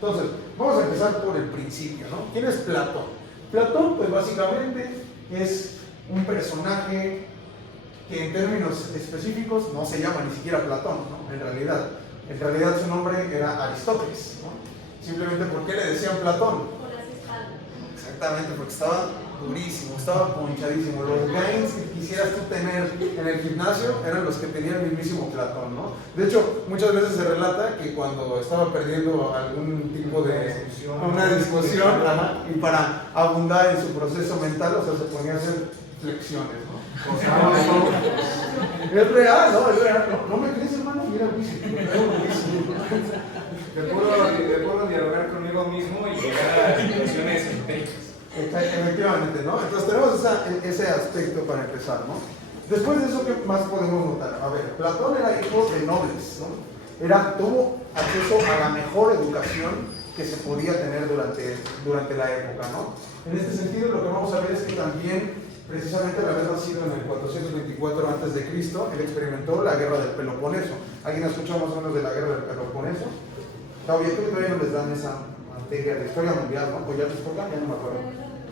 Entonces, vamos a empezar por el principio, ¿no? ¿Quién es Platón? Platón, pues básicamente es un personaje que en términos específicos no se llama ni siquiera Platón, ¿no? En realidad su nombre era Aristóteles, ¿no? Simplemente, ¿por qué le decían Platón? Por las espaldas. Exactamente, porque estaba durísimo, estaba ponchadísimo. Los gains que quisieras tú tener en el gimnasio eran los que tenía el mismísimo Platón, ¿no? De hecho, muchas veces se relata que cuando estaba perdiendo algún tipo de una discusión, y para abundar en su proceso mental, o sea, se ponía a hacer flexiones, ¿no? O sea, es real, ¿no? Es real. No me crees, hermano, mira, de puro dialogar conmigo mismo y llegar a situaciones esotéricas. Efectivamente, ¿no? Entonces tenemos ese aspecto para empezar, ¿no? Después de eso, ¿qué más podemos notar? A ver, Platón era hijo de nobles, ¿no? Tuvo acceso a la mejor educación que se podía tener durante la época, ¿no? En este sentido, lo que vamos a ver es que también, precisamente al haber nacido en el 424 a.C., él experimentó la guerra del Peloponeso. ¿Alguien ha escuchado más o menos de la guerra del Peloponeso? Todavía no les dan esa materia de historia mundial, ¿no? Pues ya les toca, ya no me acuerdo.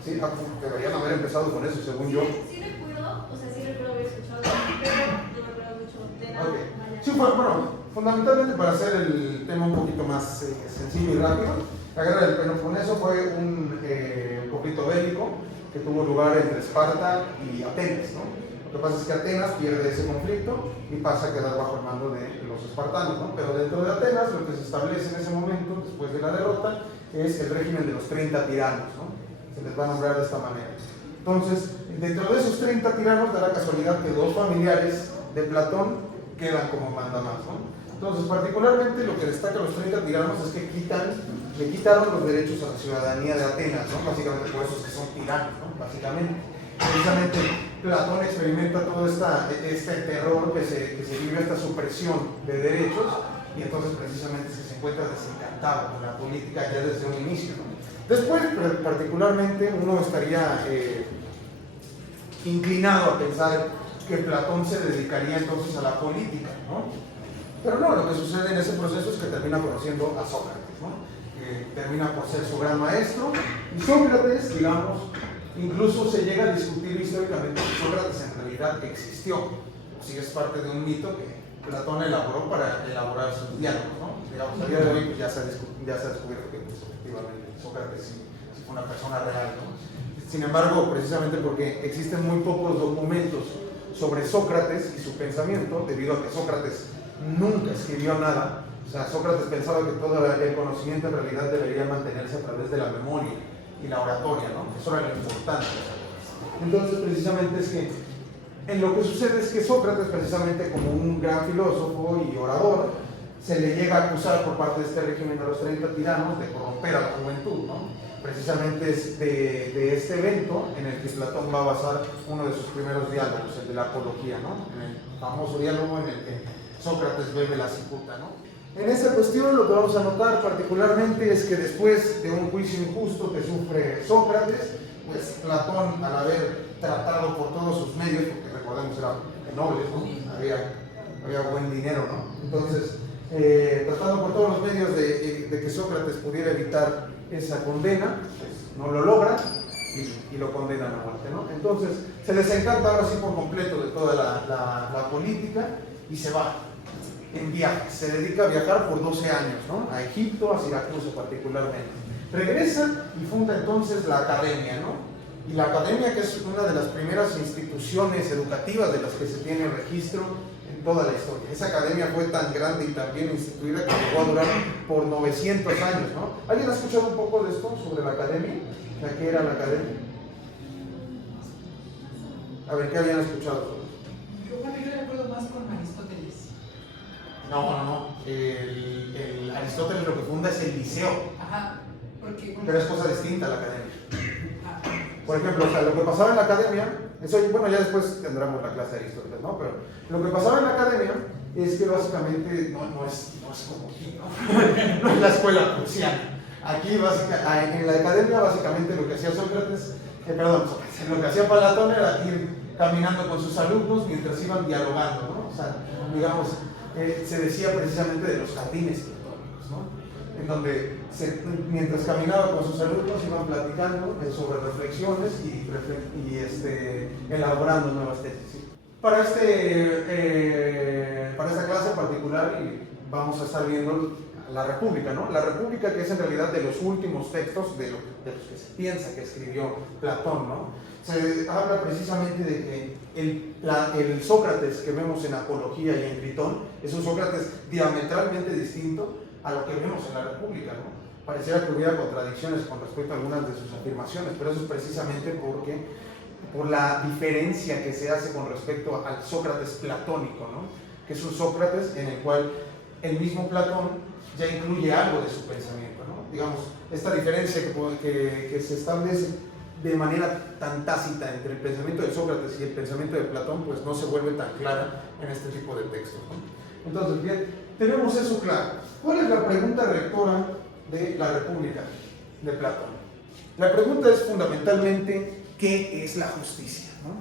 Sí, deberían haber empezado con eso, según yo. Sí recuerdo, o sea, sí recuerdo haber escuchado, pero no me acuerdo mucho de nada. Okay. Sí, bueno, fundamentalmente para hacer el tema un poquito más sencillo y rápido, la guerra del Peloponeso fue un conflicto bélico que tuvo lugar entre Esparta y Atenas, ¿no? Lo que pasa es que Atenas pierde ese conflicto y pasa a quedar bajo el mando de los espartanos, ¿no? Pero dentro de Atenas lo que se establece en ese momento, después de la derrota, es el régimen de los 30 tiranos, ¿no? Se les va a nombrar de esta manera. Entonces, dentro de esos 30 tiranos da la casualidad que dos familiares de Platón quedan como mandamás, ¿no? Entonces, particularmente lo que destaca a los 30 tiranos es que le quitaron los derechos a la ciudadanía de Atenas, ¿no? Básicamente por eso es que son tiranos, ¿no? Básicamente. Precisamente Platón experimenta todo este terror que se vive, esta supresión de derechos, y entonces precisamente es que se encuentra desencantado con la política ya desde un inicio, ¿no? Después, particularmente, uno estaría inclinado a pensar que Platón se dedicaría entonces a la política, ¿no? Pero no, lo que sucede en ese proceso es que termina conociendo a Sócrates, ¿no? Que termina por ser su gran maestro, y Sócrates, digamos, incluso se llega a discutir históricamente si Sócrates en realidad existió, o si es parte de un mito que Platón elaboró para elaborar sus diálogos, ¿no? Digamos, a día de hoy pues, ya se ha descubierto que pues, efectivamente Sócrates sí fue una persona real, ¿no? Sin embargo, precisamente porque existen muy pocos documentos sobre Sócrates y su pensamiento, debido a que Sócrates nunca escribió nada, o sea, Sócrates pensaba que todo el conocimiento en realidad debería mantenerse a través de la memoria y la oratoria, ¿no? Eso era lo importante. Entonces, precisamente es que en lo que sucede es que Sócrates, precisamente como un gran filósofo y orador, se le llega a acusar por parte de este régimen de los 30 tiranos de corromper a la juventud, ¿no? Precisamente es de este evento en el que Platón va a basar uno de sus primeros diálogos, el de la apología, ¿no? En el famoso diálogo en el que Sócrates bebe la cicuta, ¿no? En esta cuestión lo que vamos a notar particularmente es que después de un juicio injusto que sufre Sócrates, pues Platón, al haber tratado por todos sus medios, porque recordemos era noble, ¿no? Había buen dinero, ¿no? Entonces, tratando por todos los medios de que Sócrates pudiera evitar esa condena, pues no lo logra y lo condenan a muerte, ¿no? Entonces, se desencanta ahora sí por completo de toda la política y se va en viaje, se dedica a viajar por 12 años, ¿no? A Egipto, a Siracusa particularmente. Regresa y funda entonces la academia, ¿no? Y la academia, que es una de las primeras instituciones educativas de las que se tiene registro en toda la historia. Esa academia fue tan grande y tan bien instituida que llegó a durar por 900 años, ¿no? ¿Alguien ha escuchado un poco de esto sobre la academia? ¿De qué era la academia? A ver, ¿qué habían escuchado sobre eso? Yo recuerdo más con Aristóteles. No. El Aristóteles lo que funda es el liceo. Ajá, porque... Pero es cosa distinta a la academia. Por ejemplo, o sea, lo que pasaba en la academia, eso, bueno, ya después tendremos la clase de Aristóteles, ¿no? Pero lo que pasaba en la academia es que básicamente no es como aquí, ¿no? No es la escuela prusiana. Aquí, en la academia, básicamente lo que hacía Sócrates, lo que hacía Platón era ir caminando con sus alumnos mientras iban dialogando, ¿no? O sea, digamos, se decía precisamente de los jardines platónicos, ¿no? en donde mientras caminaba con sus alumnos iban platicando sobre reflexiones y elaborando nuevas tesis. ¿Sí? Para esta clase en particular vamos a estar viendo la República, ¿no? La República, que es en realidad de los últimos textos de los que se piensa que escribió Platón, ¿no? Se habla precisamente de que el Sócrates que vemos en Apología y en Critón es un Sócrates diametralmente distinto a lo que vemos en la República, ¿no? Pareciera que hubiera contradicciones con respecto a algunas de sus afirmaciones, pero eso es precisamente por la diferencia que se hace con respecto al Sócrates platónico, ¿no? Que es un Sócrates en el cual el mismo Platón ya incluye algo de su pensamiento, ¿no? Digamos, esta diferencia que se establece de manera tan tácita entre el pensamiento de Sócrates y el pensamiento de Platón, pues no se vuelve tan clara en este tipo de textos, ¿no? Entonces, bien, tenemos eso claro. ¿Cuál es la pregunta rectora de la República de Platón? La pregunta es fundamentalmente, ¿qué es la justicia? ¿No?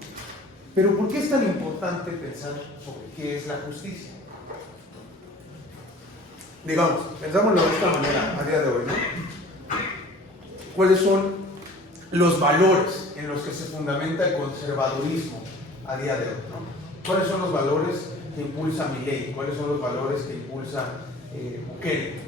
Pero ¿por qué es tan importante pensar sobre qué es la justicia? Digamos, pensámoslo de esta manera a día de hoy, ¿no? ¿Cuáles son los valores en los que se fundamenta el conservadurismo a día de hoy, ¿no? ¿Cuáles son los valores que impulsa Milei? ¿Cuáles son los valores que impulsa Bukele?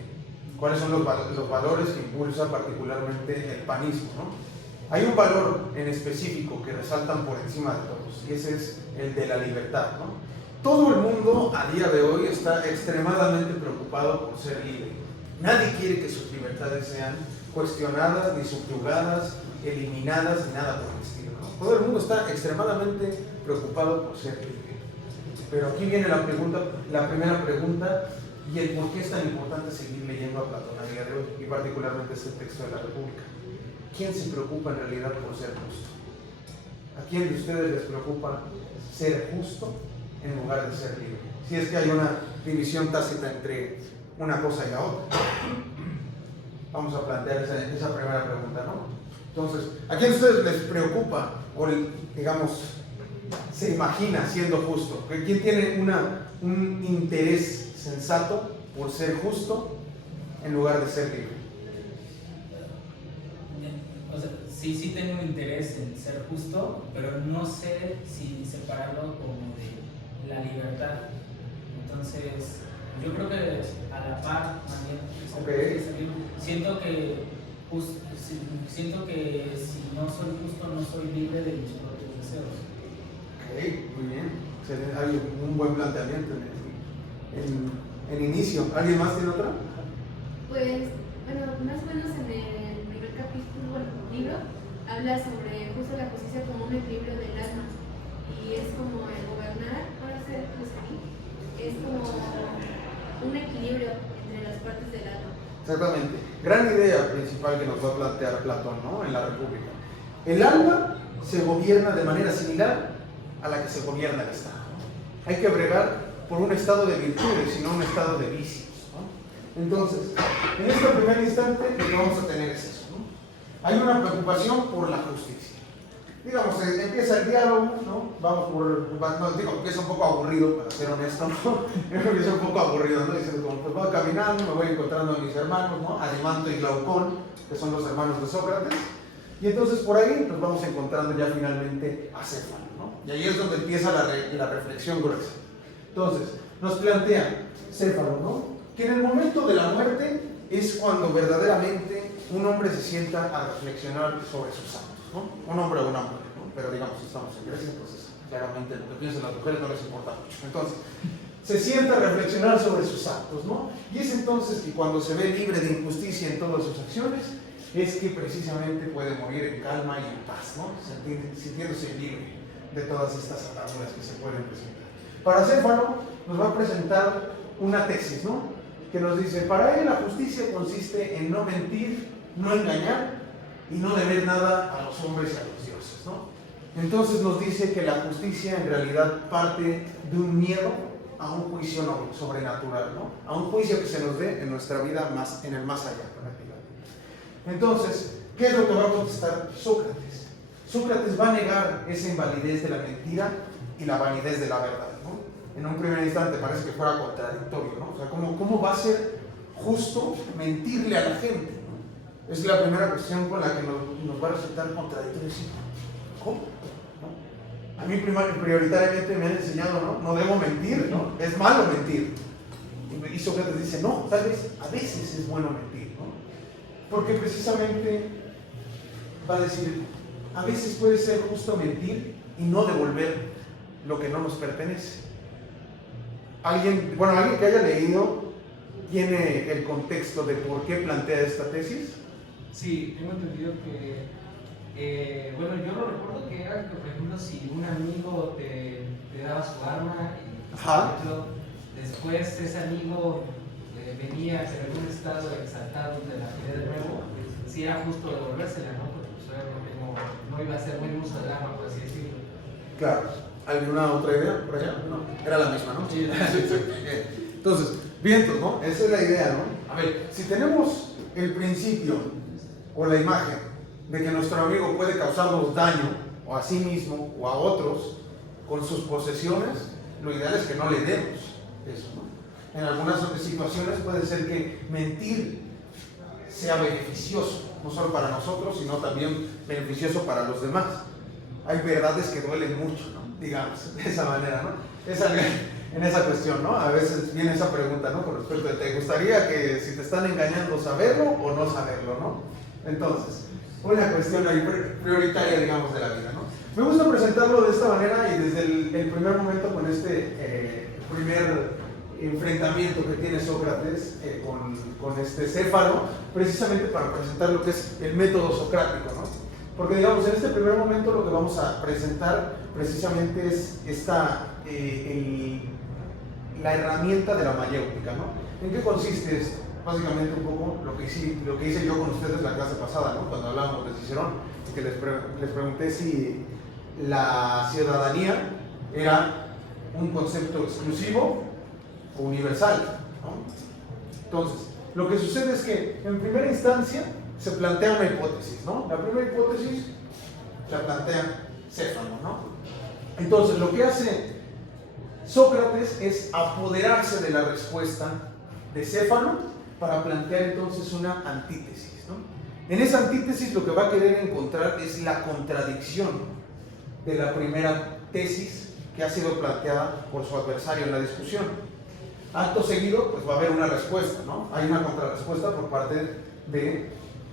¿Cuáles son los valores que impulsa particularmente el panismo, ¿no? Hay un valor en específico que resaltan por encima de todos, y ese es el de la libertad, ¿no? Todo el mundo a día de hoy está extremadamente preocupado por ser libre. Nadie quiere que sus libertades sean cuestionadas, ni subyugadas, eliminadas, ni nada por el estilo, ¿no? Todo el mundo está extremadamente preocupado por ser libre. Pero aquí viene la primera pregunta, y el por qué es tan importante seguir leyendo a Platón a día de hoy, y particularmente este texto de la República. ¿Quién se preocupa en realidad por ser justo? ¿A quién de ustedes les preocupa ser justo en lugar de ser libre? Si es que hay una división tácita entre una cosa y la otra. Vamos a plantear esa primera pregunta, ¿no? Entonces, ¿a quién de ustedes les preocupa o, digamos, se imagina siendo justo? ¿Quién tiene un interés sensato por ser justo en lugar de ser libre? O sea, sí tengo un interés en ser justo, pero no sé si separarlo como de la libertad. Entonces, yo creo que a la par, también, okay. siento que si no soy justo, no soy libre de mis propios deseos. Ok, muy bien. Hay un buen planteamiento en inicio. ¿Alguien más tiene otra? Pues, bueno, más o menos en el primer capítulo, libro, habla sobre justo la justicia como un equilibrio del alma. Y es como el gobernar, para ser es como un equilibrio entre las partes del alma. Exactamente. Gran idea principal que nos va a plantear Platón, ¿no? En la República. El alma se gobierna de manera similar a la que se gobierna el Estado, ¿no? Hay que bregar por un estado de virtudes y no un estado de vicios, ¿no? Entonces, en este primer instante lo que vamos a tener es eso, ¿no? Hay una preocupación por la justicia. Digamos, empieza el diálogo, ¿no? Empieza un poco aburrido, para ser honesto, ¿no? Empieza un poco aburrido, ¿no? Dicen, como, pues voy caminando, me voy encontrando a mis hermanos, ¿no? Adimanto y Glaucón, que son los hermanos de Sócrates, y entonces por ahí nos vamos encontrando ya finalmente a Céfalo, ¿no? Y ahí es donde empieza la reflexión gruesa. Entonces, nos plantea Céfalo, ¿no? Que en el momento de la muerte es cuando verdaderamente un hombre se sienta a reflexionar sobre sus actos, ¿no? Un hombre o una mujer, ¿no? Pero digamos, estamos en Grecia, entonces claramente lo que piensan las mujeres no les importa mucho. Entonces, se sienta a reflexionar sobre sus actos, ¿no? Y es entonces que cuando se ve libre de injusticia en todas sus acciones, es que precisamente puede morir en calma y en paz, ¿no? Sintiéndose libre de todas estas ataduras que se pueden presentar. Para Céfalo nos va a presentar una tesis, ¿no? Que nos dice, para él la justicia consiste en no mentir, no engañar y no deber nada a los hombres y a los dioses, ¿no? Entonces nos dice que la justicia en realidad parte de un miedo a un juicio sobrenatural, ¿no? A un juicio que se nos dé en nuestra vida en el más allá, prácticamente. Entonces, ¿qué es lo que va a contestar Sócrates? Sócrates va a negar esa invalidez de la mentira y la validez de la verdad, ¿no? En un primer instante parece que fuera contradictorio, ¿no? O sea, ¿cómo va a ser justo mentirle a la gente, ¿no? Es la primera cuestión con la que nos va a resultar contradictorio decir, ¿cómo? ¿No? A mí prioritariamente me han enseñado, ¿no? No debo mentir, ¿no? Es malo mentir. Y Sócrates dice, no, tal vez a veces es bueno mentir, ¿no? Porque precisamente va a decir, a veces puede ser justo mentir y no devolver lo que no nos pertenece. Alguien que haya leído tiene el contexto de por qué plantea esta tesis. Sí, tengo entendido que, bueno, yo lo recuerdo que era que, por ejemplo, si un amigo te daba su arma y, por ejemplo, después ese amigo venía en algún estado exaltado de la pelea de nuevo, sí era justo devolvérsela, ¿no? Porque pues, obviamente no iba a ser buen uso del arma, por así decirlo. Claro. ¿Alguna otra idea por allá? No, era la misma, ¿no? Sí. Entonces, vientos, ¿no? Esa es la idea, ¿no? A ver, si tenemos el principio o la imagen de que nuestro amigo puede causarnos daño, o a sí mismo, o a otros, con sus posesiones, lo ideal es que no le demos eso, ¿no? En algunas otras situaciones puede ser que mentir sea beneficioso, no solo para nosotros, sino también beneficioso para los demás. Hay verdades que duelen mucho, ¿no? Digamos, de esa manera, ¿no? En esa cuestión, ¿no? A veces viene esa pregunta, ¿no? Con respecto a, ¿te gustaría que si te están engañando saberlo o no saberlo, ¿no? Entonces, una cuestión ahí prioritaria, digamos, de la vida, ¿no? Me gusta presentarlo de esta manera y desde el primer momento con este primer enfrentamiento que tiene Sócrates con este Céfalo, precisamente para presentar lo que es el método socrático, ¿no? Porque, digamos, en este primer momento lo que vamos a presentar precisamente es la herramienta de la mayéutica, ¿no? ¿En qué consiste esto? Básicamente un poco lo que hice yo con ustedes la clase pasada, ¿no? Cuando hablábamos de Cicerón, que les pregunté si la ciudadanía era un concepto exclusivo o universal, ¿no? Entonces, lo que sucede es que en primera instancia se plantea una hipótesis, ¿no? La primera hipótesis la plantea Céfalo, ¿no? Entonces, lo que hace Sócrates es apoderarse de la respuesta de Céfalo para plantear entonces una antítesis, ¿no? En esa antítesis lo que va a querer encontrar es la contradicción de la primera tesis que ha sido planteada por su adversario en la discusión. Acto seguido, pues va a haber una respuesta, ¿no? Hay una contrarrespuesta por parte de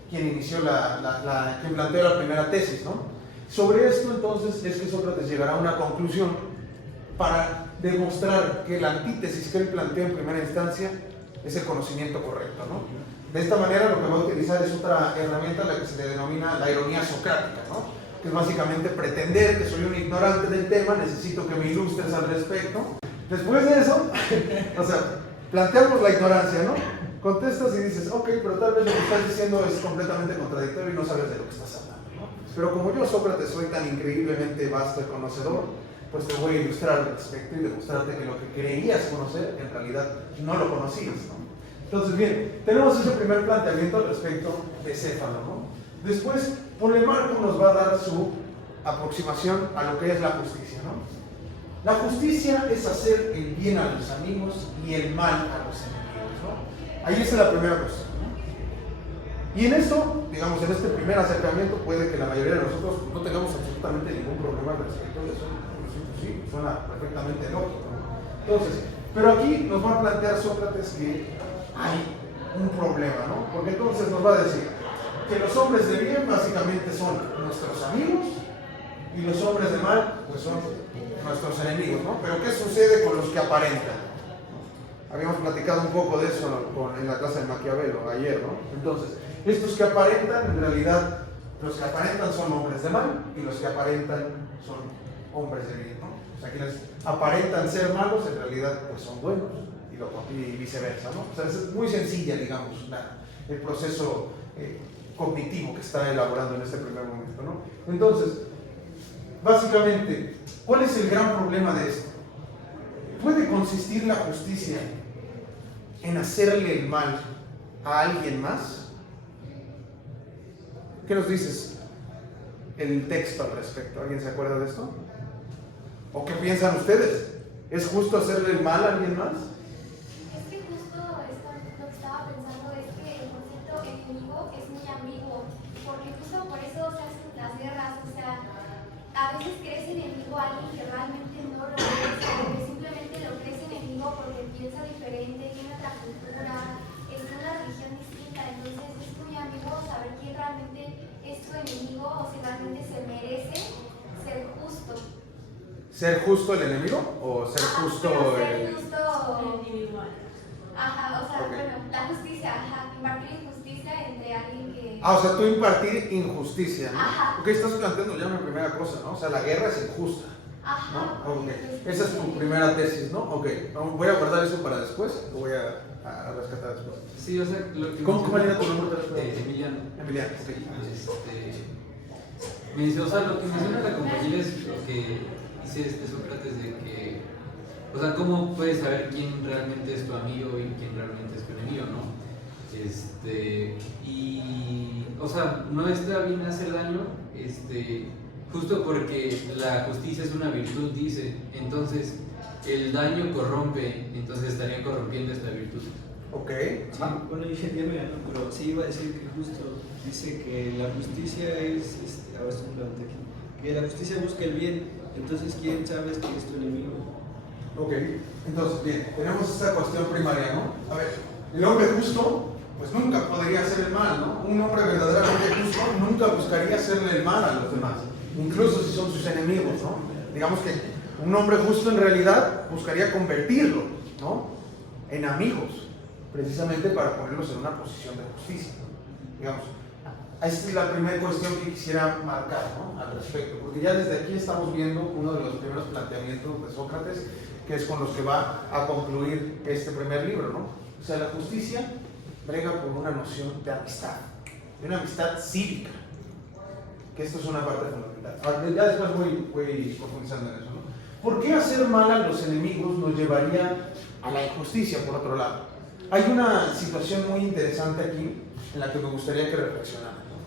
quien inició quien planteó la primera tesis, ¿no? Sobre esto, entonces, es que Sócrates llegará a una conclusión para demostrar que la antítesis que él plantea en primera instancia es el conocimiento correcto, ¿no? De esta manera, lo que va a utilizar es otra herramienta, la que se le denomina la ironía socrática, ¿no? Que es básicamente pretender que soy un ignorante del tema, necesito que me ilustres al respecto. Después de eso, o sea, planteamos la ignorancia, ¿no? Contestas y dices, ok, pero tal vez lo que estás diciendo es completamente contradictorio y no sabes de lo que estás hablando, ¿no? Pero como yo, Sócrates, soy tan increíblemente vasto y conocedor, pues te voy a ilustrar al respecto y demostrarte que lo que creías conocer, en realidad no lo conocías, ¿no? Entonces, bien, tenemos ese primer planteamiento al respecto de Céfalo, ¿no? Después, Polemarco nos va a dar su aproximación a lo que es la justicia, ¿no? La justicia es hacer el bien a los amigos y el mal a los enemigos, ¿no? Ahí está la primera cuestión, ¿no? Y en esto, digamos, en este primer acercamiento, puede que la mayoría de nosotros no tengamos absolutamente ningún problema al respecto de eso. Sí, suena perfectamente lógico, ¿no? Entonces, pero aquí nos va a plantear Sócrates que hay un problema, ¿no? Porque entonces nos va a decir que los hombres de bien básicamente son nuestros amigos y los hombres de mal pues son nuestros enemigos, ¿no? Pero ¿qué sucede con los que aparentan? Habíamos platicado un poco de eso en la clase de Maquiavelo ayer, ¿no? Entonces, estos que aparentan, en realidad, los que aparentan son hombres de mal y los que aparentan son hombres de bien, ¿no? O sea, quienes aparentan ser malos, en realidad, pues son buenos y viceversa, ¿no? O sea, es muy sencilla, digamos, el proceso cognitivo que está elaborando en este primer momento, ¿no? Entonces, básicamente, ¿cuál es el gran problema de esto? ¿Puede consistir la justicia en hacerle el mal a alguien más? ¿Qué nos dices el texto al respecto? ¿Alguien se acuerda de esto? ¿O qué piensan ustedes? ¿Es justo hacerle el mal a alguien más? Es que justo esto, lo que estaba pensando cultura, una religión distinta. Entonces es muy ambiguo saber quién realmente es tu enemigo o si realmente se merece ser justo. ¿Ser justo el enemigo o ser justo pero ser el...? justo individual. Ajá, o sea, Ok. bueno, la justicia, ajá, impartir injusticia entre alguien que... Ah, o sea, tú impartir injusticia, ¿no? Ajá. Ok, estás planteando ya mi primera cosa, ¿no? O sea, la guerra es injusta, Ajá. ¿no? Ok, esa es tu primera tesis, ¿no? Ok, voy a guardar eso para después, lo voy a rescatar después. Sí, o sea, lo que ¿Cómo era tu menciona- nombre? Emiliano. Emiliano, ok. O sea, lo que menciona la compañera es lo que dice Sócrates de que, o sea, ¿cómo puedes saber quién realmente es tu amigo y quién realmente es tu enemigo, no? Y, o sea, no está bien hacer daño, justo porque la justicia es una virtud, dice, entonces el daño corrompe, entonces estarían corrompiendo esta virtud. Ok. Sí, bueno, dije ya me ganó, pero sí iba a decir que justo dice que la justicia es, ahora estoy hablando aquí, que la justicia busca el bien, entonces ¿quién sabes que es tu enemigo? Ok, entonces, bien, tenemos esta cuestión primaria, ¿no? A ver, el hombre justo, pues nunca podría hacer el mal, ¿no? Un hombre verdaderamente justo nunca buscaría hacerle el mal a los demás, incluso si son sus enemigos, ¿no? Digamos que un hombre justo en realidad buscaría convertirlo, ¿no? En amigos, precisamente para ponerlos en una posición de justicia, digamos. Esta es la primera cuestión que quisiera marcar, ¿no? Al respecto, porque ya desde aquí estamos viendo uno de los primeros planteamientos de Sócrates, que es con los que va a concluir este primer libro, ¿no? O sea, la justicia brega por una noción de amistad, de una amistad cívica, que esto es una parte fundamental. Ya después voy profundizando en eso, ¿no? ¿Por qué hacer mal a los enemigos nos llevaría a la injusticia, por otro lado? Hay una situación muy interesante aquí en la que me gustaría que reflexionaran, ¿no?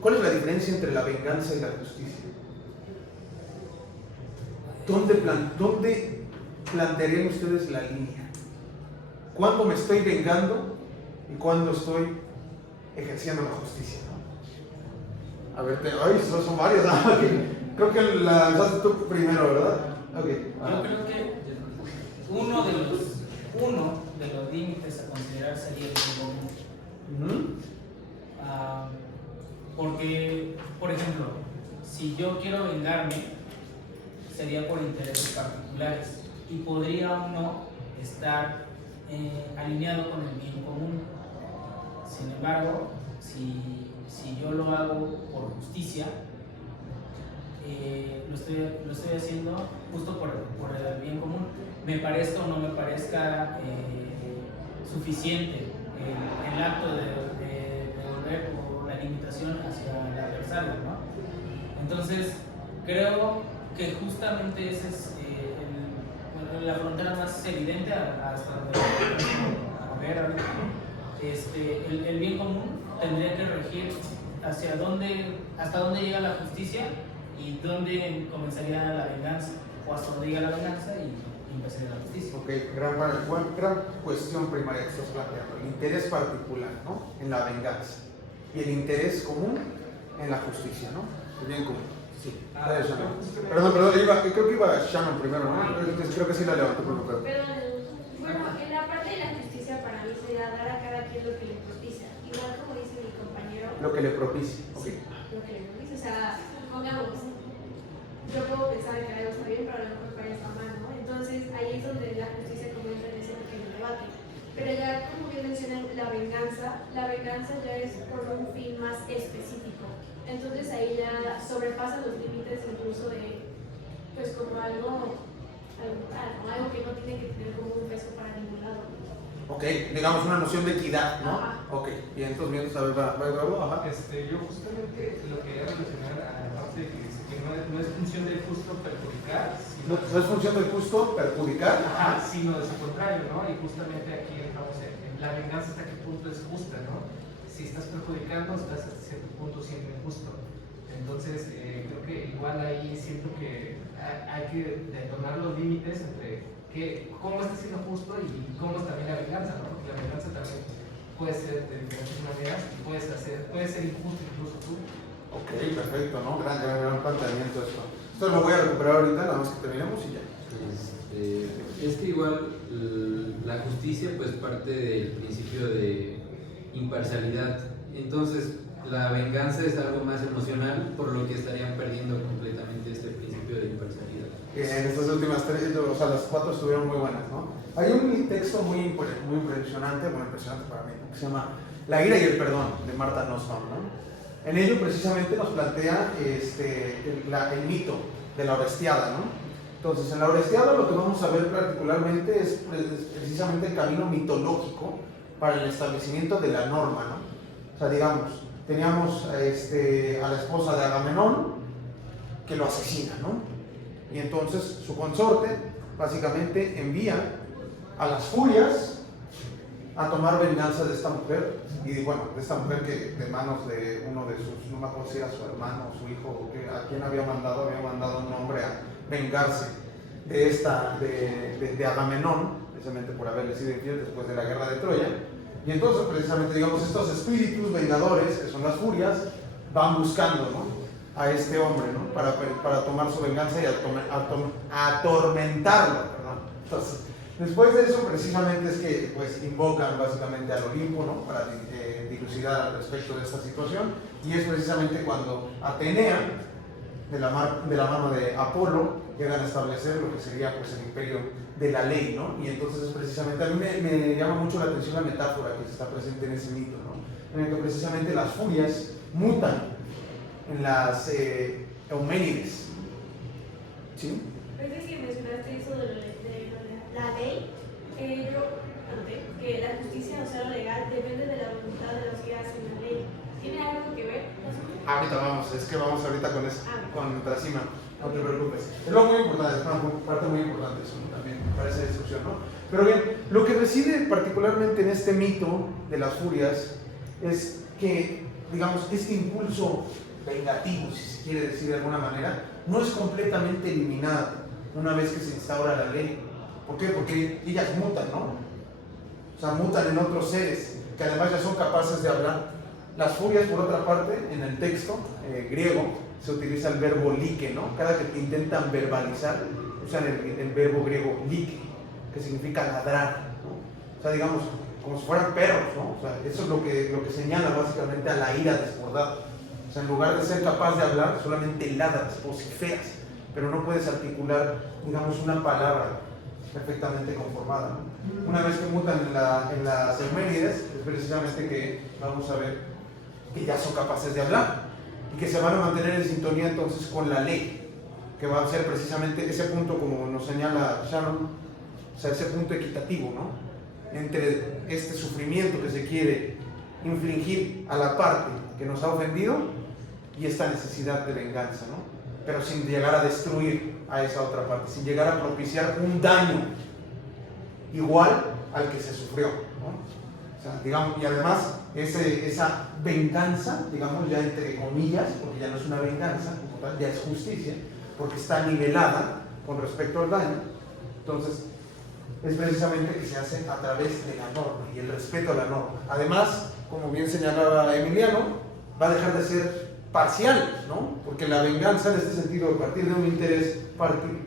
¿Cuál es la diferencia entre la venganza y la justicia? ¿Dónde plantearían ustedes la línea? ¿Cuándo me estoy vengando y cuándo estoy ejerciendo la justicia, ¿no? A ver, son varias. Creo que la lanzaste tú primero, ¿verdad? Okay. Yo creo que uno de los límites a considerar sería el bien común. Porque, por ejemplo, si yo quiero vengarme, sería por intereses particulares y podría o no estar alineado con el bien común. Sin embargo, si yo lo hago por justicia, lo estoy haciendo justo por el bien común, me parezca o no me parezca suficiente el acto de devolver o la limitación hacia el adversario, ¿no? Entonces, creo que justamente esa es la frontera más evidente hasta donde a ver ahorita. El bien común tendría que regir hasta dónde llega la justicia y dónde comenzaría la venganza, o hasta dónde llega la venganza y empezaría la justicia. Ok, gran cuestión primaria que estás planteando, el interés particular, ¿no? En la venganza y el interés común en la justicia, ¿no? El bien común. Sí. Perdón, creo que iba Shannon primero, ¿no? Creo que sí la levantó primero. Pero, bueno, en la parte de la justicia para mí sería dar a cada quien lo que le propicia. Igual como dice mi compañero. Lo que le propicie, ok. Lo que le propicia, o sea, pongamos, yo puedo pensar que algo está bien, pero a lo mejor para está mal, ¿no? Entonces ahí es donde la justicia comienza en ese pequeño debate. Pero ya, como bien mencionan, la venganza ya es por un fin más específico. Entonces ahí ya sobrepasa los límites incluso de, pues como algo que no tiene que tener como un peso para ningún lado. Ok, digamos una noción de equidad, ¿no? Ajá. Ok, y entonces mientras a ver, va. Yo justamente lo quería relacionar a la parte de que dice que no es función del justo perjudicar, No es función del justo perjudicar. Ajá, sino de su contrario, ¿no? Y justamente aquí entramos en la venganza hasta qué punto es justa, ¿no? Si estás perjudicando, estás hasta cierto punto siendo injusto. Entonces, creo que igual ahí siento que hay que detonar los límites entre cómo está siendo justo y cómo es también la venganza, ¿no? Porque la venganza también puede ser de diferentes maneras y puede ser injusto incluso tú. Ok, perfecto, ¿no? Gran planteamiento esto. Esto lo voy a recuperar ahorita, nada más que terminemos y ya. Es que igual la justicia pues parte del principio de imparcialidad. Entonces la venganza es algo más emocional, por lo que estarían perdiendo completamente este principio de imparcialidad. En estas últimas tres, o sea, las cuatro estuvieron muy buenas, ¿no? Hay un texto muy impresionante, bueno, impresionante para mí, ¿no? Que se llama La ira y el perdón, de Martha Nussbaum, ¿no? En ello precisamente nos plantea el mito de la Orestiada, ¿no? Entonces, en la Orestiada lo que vamos a ver particularmente es precisamente el camino mitológico para el establecimiento de la norma, ¿no? O sea, digamos, teníamos a la esposa de Agamenón que lo asesina, ¿no? Y entonces su consorte básicamente envía a las furias a tomar venganza de esta mujer, y bueno, de esta mujer que de manos de uno de sus, no me acuerdo si era su hermano o su hijo, a quien había mandado un hombre a vengarse de Agamenón, precisamente por haberle sido infiel después de la guerra de Troya. Y entonces precisamente, digamos, estos espíritus vengadores, que son las furias, van buscando, ¿no?, a este hombre, ¿no?, para tomar su venganza y atormentarlo, perdón. Entonces, después de eso, precisamente es que pues invocan básicamente al Olimpo, ¿no?, para dilucidar al respecto de esta situación, y es precisamente cuando Atenea, de la mano de Apolo, llegan a establecer lo que sería pues el imperio de la ley, ¿no? Y entonces es precisamente, a mí me llama mucho la atención la metáfora que está presente en ese mito, ¿no?, en el que precisamente las furias mutan en las Euménides, ¿sí? Desde que mencionaste eso de la ley, yo noté que la justicia, o sea, lo legal, depende de la voluntad de los que hacen la ley. ¿Tiene algo que ver? Ahorita vamos ahorita con eso, con Trasima, no te preocupes. Es lo muy importante, es una parte muy importante eso, ¿no?, también para esa discusión, ¿no? Pero bien, lo que reside particularmente en este mito de las furias es que, digamos, este impulso vengativo, si se quiere decir de alguna manera, no es completamente eliminado una vez que se instaura la ley. ¿Por qué? Porque ellas mutan, ¿no? O sea, mutan en otros seres que además ya son capaces de hablar. Las furias, por otra parte, en el texto griego se utiliza el verbo like, ¿no? Cada que te intentan verbalizar, usan el verbo griego like, que significa ladrar, ¿no? O sea, digamos, como si fueran perros, ¿no? O sea, eso es lo que señala básicamente a la ira desbordada. O sea, en lugar de ser capaz de hablar, solamente ladras, vociferas, pero no puedes articular, digamos, una palabra perfectamente conformada, ¿no? Una vez que mutan en las Euménides, es precisamente que vamos a ver que ya son capaces de hablar y que se van a mantener en sintonía entonces con la ley, que va a ser precisamente ese punto, como nos señala Shannon, o sea, ese punto equitativo, ¿no?, entre este sufrimiento que se quiere infligir a la parte que nos ha ofendido y esta necesidad de venganza, ¿no?, pero sin llegar a destruir a esa otra parte, sin llegar a propiciar un daño igual al que se sufrió, ¿no? O sea, digamos, y además esa venganza, digamos, ya entre comillas, porque ya no es una venganza, como tal, ya es justicia, porque está nivelada con respecto al daño. Entonces, es precisamente que se hace a través de la norma y el respeto a la norma. Además, como bien señalaba Emiliano, va a dejar de ser parcial, ¿no? Porque la venganza, en este sentido, a partir de un interés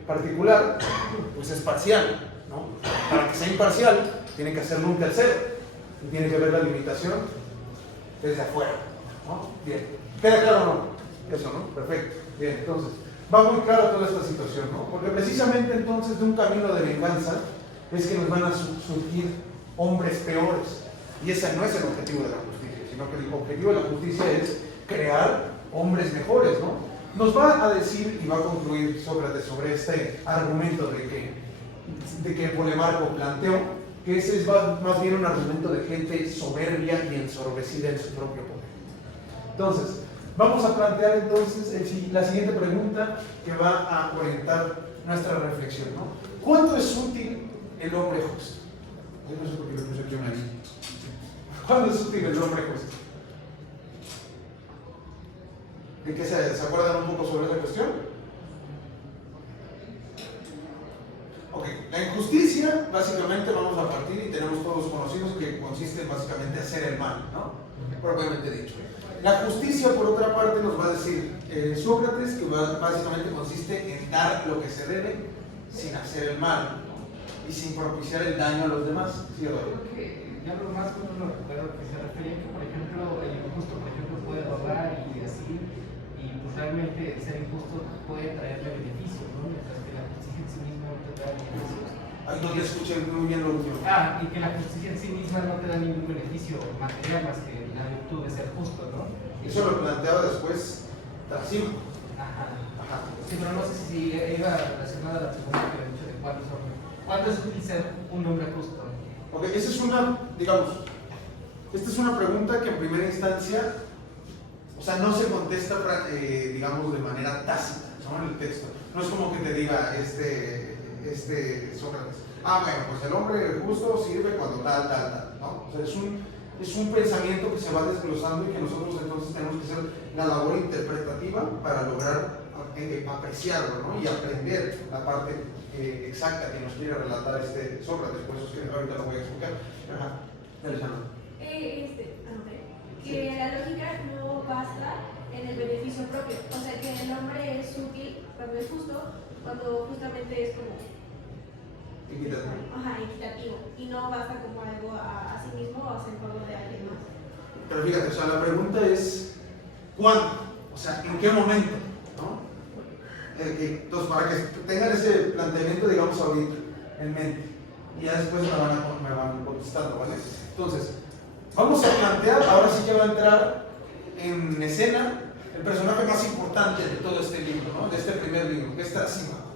particular, pues es parcial, ¿no? Para que sea imparcial, tiene que hacerlo un tercero y tiene que ver la limitación desde afuera, ¿no? Bien, ¿queda claro o no? Eso, ¿no? Perfecto. Bien, entonces, va muy claro toda esta situación, ¿no? Porque precisamente entonces de un camino de venganza es que nos van a surgir hombres peores, y ese no es el objetivo de la justicia, sino que el objetivo de la justicia es crear hombres mejores, ¿no? Nos va a decir y va a concluir Sócrates sobre este argumento de que Polemarco planteó, que ese es más bien un argumento de gente soberbia y ensorbecida en su propio poder. Entonces, vamos a plantear entonces la siguiente pregunta que va a orientar nuestra reflexión, ¿no? ¿Cuánto es útil el hombre justo? Yo no sé por qué le puse aquí una línea. ¿Cuándo es útil el hombre justo? ¿De qué se acuerdan un poco sobre esa cuestión? Ok, la injusticia, básicamente vamos a partir y tenemos todos conocidos que consiste básicamente en hacer el mal, ¿no? Propiamente dicho. La justicia, por otra parte, nos va a decir Sócrates que básicamente consiste en dar lo que se debe sin hacer el mal, ¿no? Y sin propiciar el daño a los demás. ¿Sí, Creo que ya lo más uno lo recuerdo que se refiere que, por ejemplo, el injusto, por ejemplo, puede robar y así, y pues realmente ser injusto puede traerle beneficios, ¿no? Mientras que la justicia en sí misma no te trae beneficios. Ay, no te escuché muy bien lo último. Y que la justicia en sí misma no te da ningún beneficio material más que la virtud de ser justo, ¿no? Eso lo planteaba después Trasímaco. Ajá. Ajá. Sí, pero no sé si iba relacionada a la pregunta que he dicho de cuándo es útil ser un hombre justo. Ok, esa es una, digamos, esta es una pregunta que en primera instancia, o sea, no se contesta, digamos, de manera tácita, ¿no? En el texto. No es como que te diga Sócrates, bueno, pues el hombre justo sirve cuando tal, ¿no? O sea, es un pensamiento que se va desglosando y que nosotros entonces tenemos que hacer la labor interpretativa para lograr apreciarlo, ¿no? Y aprender la parte exacta que nos quiere relatar Sócrates, por eso es que ahorita lo voy a explicar. Ajá. Que la lógica no basta en el beneficio propio, o sea que el hombre es útil cuando es justo, cuando justamente es como equitativo, y no basta como algo a sí mismo o hacer favor de alguien más. Pero fíjate, o sea, la pregunta es ¿cuándo? O sea, ¿en qué momento? ¿No? Entonces, para que tengan ese planteamiento, digamos, ahorita en mente, y ya después me van contestando, ¿vale? Entonces, vamos a plantear, ahora sí que va a entrar en escena el personaje más importante de todo este libro, ¿no? De este primer libro, que es Trasímaco,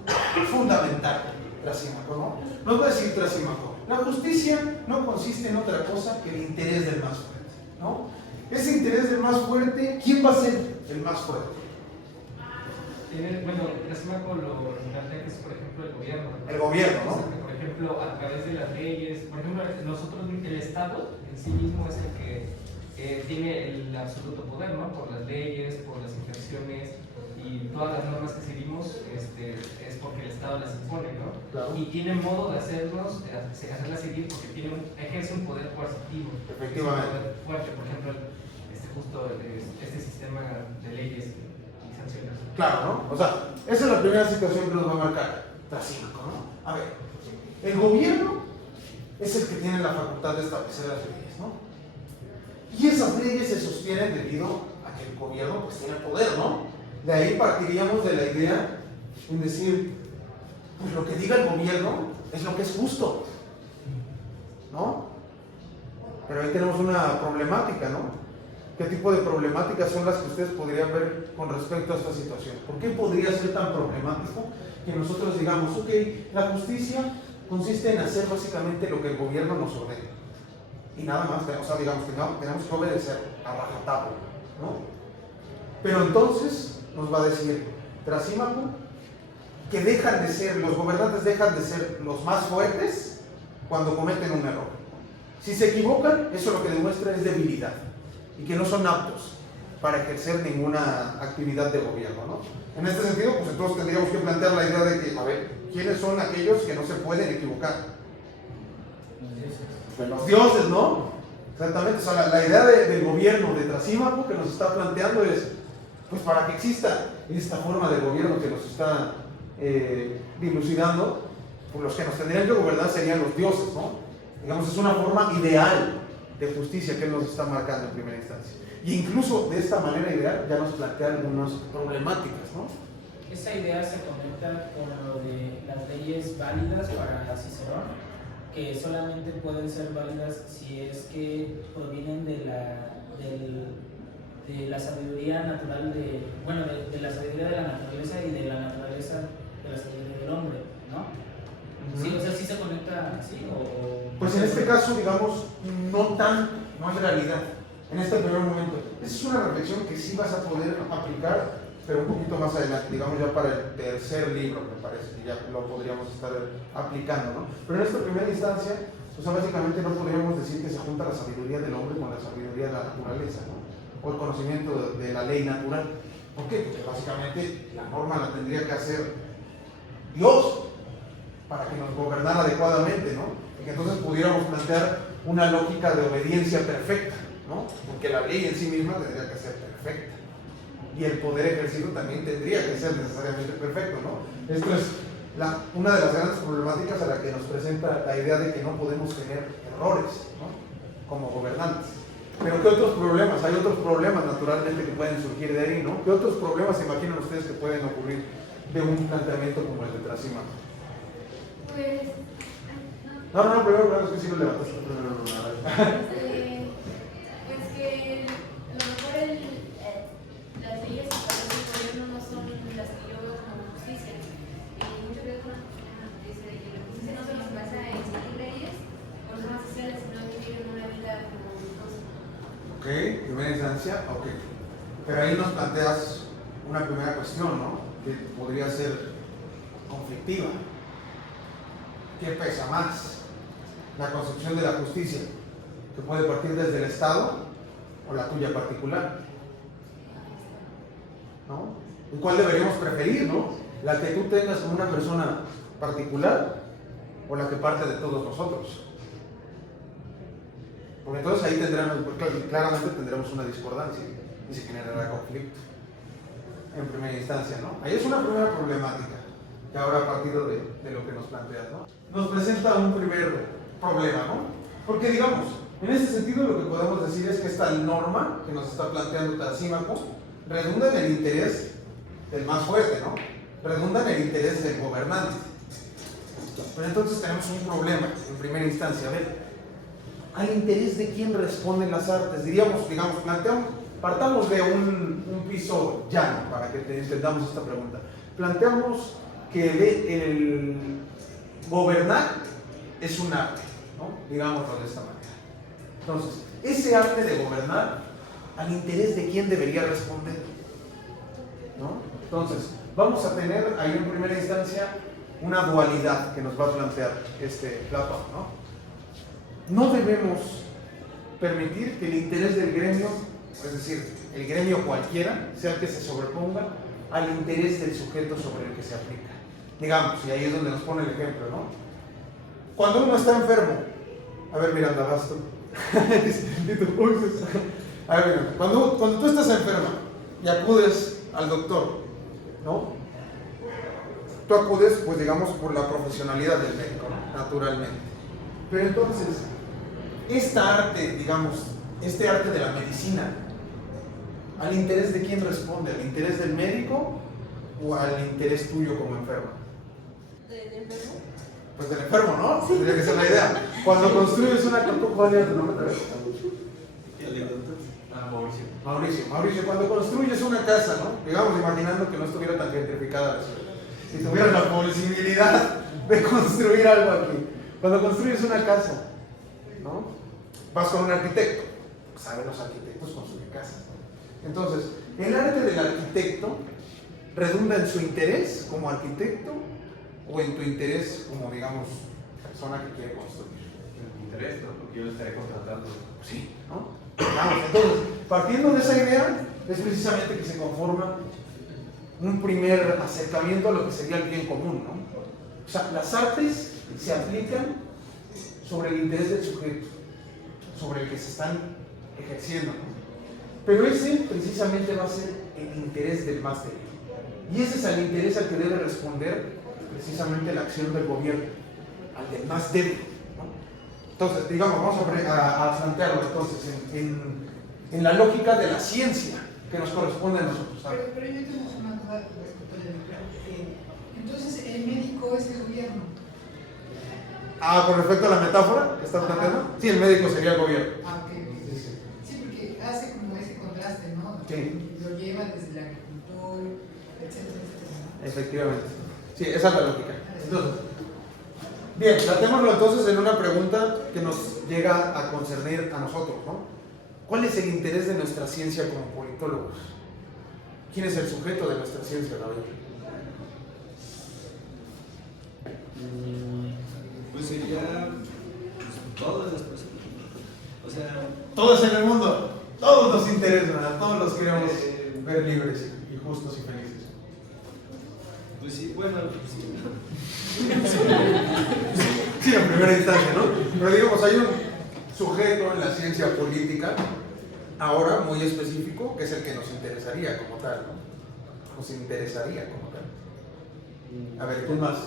fundamental, Trasímaco, ¿no? Nos va a decir Trasímaco, la justicia no consiste en otra cosa que el interés del más fuerte, ¿no? Ese interés del más fuerte, ¿quién va a ser el más fuerte? Bueno, Trasímaco lo plantea que es, por ejemplo, el gobierno. El gobierno, ¿no? Por ejemplo, a través de las leyes, por ejemplo, el Estado en sí mismo es el que tiene el absoluto poder, ¿no? Por las leyes, por las infracciones y todas las normas que seguimos, es porque el Estado las impone, ¿no? Claro. Y tiene modo de hacerlas seguir porque ejerce un poder coercitivo. Efectivamente. Un poder fuerte, por ejemplo, este sistema de leyes y sanciones. Claro, ¿no? O sea, esa es la primera situación que nos va a marcar Trasímaco, ¿no? A ver, el gobierno es el que tiene la facultad de establecer las leyes, ¿no? Y esas leyes se sostienen debido a que el gobierno pues tiene poder, ¿no? De ahí partiríamos de la idea en decir, pues lo que diga el gobierno es lo que es justo, ¿no? Pero ahí tenemos una problemática, ¿no? ¿Qué tipo de problemáticas son las que ustedes podrían ver con respecto a esta situación? ¿Por qué podría ser tan problemático que nosotros digamos, ok, la justicia consiste en hacer básicamente lo que el gobierno nos ordena? Y nada más, o sea, digamos que no, tenemos que obedecer a rajatabla, ¿no? Pero entonces nos va a decir Trasímaco que los gobernantes dejan de ser los más fuertes cuando cometen un error. Si se equivocan, eso lo que demuestra es debilidad y que no son aptos para ejercer ninguna actividad de gobierno, ¿no? En este sentido, pues entonces tendríamos que plantear la idea de que, a ver, ¿quiénes son aquellos que no se pueden equivocar? Los dioses, ¿no? Exactamente, o sea, la idea del gobierno de Trasímaco que nos está planteando es, pues para que exista esta forma de gobierno que nos está dilucidando, pues los que nos tendrían que gobernar serían los dioses, ¿no? Digamos, es una forma ideal de justicia que él nos está marcando en primera instancia. Y incluso de esta manera ideal ya nos plantea algunas problemáticas, ¿no? Esa idea se conecta con lo de las leyes válidas para Cicerón, que solamente pueden ser válidas si es que provienen de la sabiduría natural de la sabiduría de la naturaleza y de la naturaleza de la sabiduría del hombre, ¿no? Sí, o sea, sí se conecta así Pues en este caso, digamos, no es realidad, en este primer momento. Esa es una reflexión que sí vas a poder aplicar, pero un poquito más adelante, digamos ya para el tercer libro, me parece, que ya lo podríamos estar aplicando, ¿no? Pero en esta primera instancia, o sea, básicamente no podríamos decir que se junta la sabiduría del hombre con la sabiduría de la naturaleza, ¿no? O el conocimiento de la ley natural. ¿Por qué? Porque básicamente la norma la tendría que hacer Dios para que nos gobernara adecuadamente, ¿no? Y que entonces pudiéramos plantear una lógica de obediencia perfecta, ¿no? Porque la ley en sí misma tendría que ser perfecta. Y el poder ejercido también tendría que ser necesariamente perfecto, ¿no? Esto es una de las grandes problemáticas a la que nos presenta la idea de que no podemos tener errores, ¿no? Como gobernantes. Pero ¿qué otros problemas? Hay otros problemas naturalmente que pueden surgir de ahí, ¿no? ¿Qué otros problemas se imaginan ustedes que pueden ocurrir de un planteamiento como el de Trasímaco? Pues. No, primero es que sí lo levantaste primero. Pues que a lo mejor las leyes que para el gobierno no son las que yo veo como justicia. Y muchas veces dice que la justicia no solo se basa en seguir leyes o normas sociales, sino que vivir una vida como cosa. Ok, primera instancia, ok. Pero ahí nos planteas una primera cuestión, ¿no? Que podría ser conflictiva. ¿Qué pesa más? La concepción de la justicia, que puede partir desde el Estado o la tuya particular, ¿no? ¿Y cuál deberíamos preferir, no? La que tú tengas como una persona particular o la que parte de todos nosotros. Porque entonces ahí claramente tendremos una discordancia y se generará conflicto en primera instancia, ¿no? Ahí es una primera problemática que ahora a partir de lo que nos planteas, ¿no? Nos presenta un primer problema, ¿no? Porque digamos, en ese sentido lo que podemos decir es que esta norma que nos está planteando Trasímaco redunda en el interés del más fuerte, ¿no? Redunda en el interés del gobernante. Pero entonces tenemos un problema en primera instancia. A ver, ¿al interés de quién responden las artes? Partamos de un piso llano para que entendamos esta pregunta. Planteamos que el gobernar es un arte, ¿no? Digámoslo de esta manera. Entonces, ese arte de gobernar, ¿al interés de quién debería responder? ¿No? Entonces, vamos a tener ahí en primera instancia una dualidad que nos va a plantear Platón, ¿no? No debemos permitir que el interés del gremio, es decir, el gremio cualquiera, sea el que se sobreponga al interés del sujeto sobre el que se aplica. Digamos, y ahí es donde nos pone el ejemplo, ¿no? Cuando uno está enfermo, a ver, Miranda, vas tú. A ver, mira, cuando tú estás enferma y acudes al doctor, ¿no? Tú acudes, pues digamos, por la profesionalidad del médico, ¿no? Naturalmente. Pero entonces, esta arte, digamos, este arte de la medicina, ¿al interés de quién responde? ¿Al interés del médico o al interés tuyo como enfermo? ¿Del enfermo? Pues del enfermo, ¿no? Sí. Tendría que ser la idea. Cuando construyes una... ¿Cuál era tu nombre otra vez? Mauricio, cuando construyes una casa, ¿no? Digamos, imaginando que no estuviera tan gentrificada la ciudad. Si tuvieras la posibilidad de construir algo aquí. Cuando construyes una casa, ¿no? Vas con un arquitecto. Saben los arquitectos construir casas, ¿no? Entonces, el arte del arquitecto redunda en su interés como arquitecto o en tu interés como, digamos, persona que quiere construir. En mi interés, ¿no? Porque yo lo estaré contratando. Sí, ¿no? Vamos, entonces, partiendo de esa idea, es precisamente que se conforma un primer acercamiento a lo que sería el bien común, ¿no? O sea, las artes se aplican sobre el interés del sujeto, sobre el que se están ejerciendo, ¿no? Pero ese precisamente va a ser el interés del más débil. Y ese es el interés al que debe responder precisamente la acción del gobierno, al del más débil, ¿no? Entonces, digamos, vamos a plantearlo entonces en la lógica de la ciencia que nos corresponde a nosotros. Pero yo tengo una duda respecto de entonces el médico es el gobierno. Con respecto a la metáfora que está planteando, sí, el médico sería el gobierno. Ok. Sí, porque hace como ese contraste, ¿no? Sí. Lo lleva desde el agricultor, etcétera, etcétera. Efectivamente. Sí, esa es la lógica. Entonces, bien, planteémoslo entonces en una pregunta que nos llega a concernir a nosotros, ¿no? ¿Cuál es el interés de nuestra ciencia como politólogos? ¿Quién es el sujeto de nuestra ciencia, David? Pues sería todas las personas. O sea, Todos en el mundo, todos nos interesan, a todos los queremos ver libres y justos y felices. pues sí, bueno, sí. Sí, en primera instancia, ¿no? Pero digamos, hay un sujeto en la ciencia política, ahora muy específico, que es el que nos interesaría como tal, ¿no? Nos interesaría como tal. A ver, ¿quién más?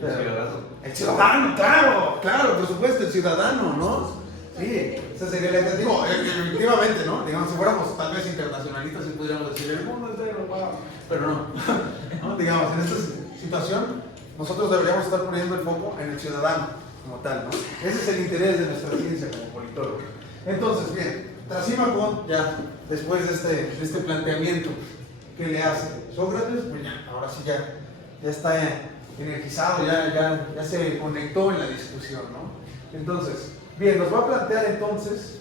El ciudadano. El ciudadano, claro, claro, por supuesto, el ciudadano, ¿no? Sí, ese sería el entendido. Efectivamente, ¿no? Digamos, si fuéramos tal vez internacionalistas, sí podríamos decir, el mundo entero, pero no. ¿No? Digamos, en esta situación, nosotros deberíamos estar poniendo el foco en el ciudadano, como tal, ¿no? Ese es el interés de nuestra ciencia como politólogos. Entonces, bien, Trasímaco, ya después de este planteamiento que le hace Sócrates, pues ya, ahora sí ya está energizado, ya se conectó en la discusión, ¿no? Entonces, bien, nos va a plantear entonces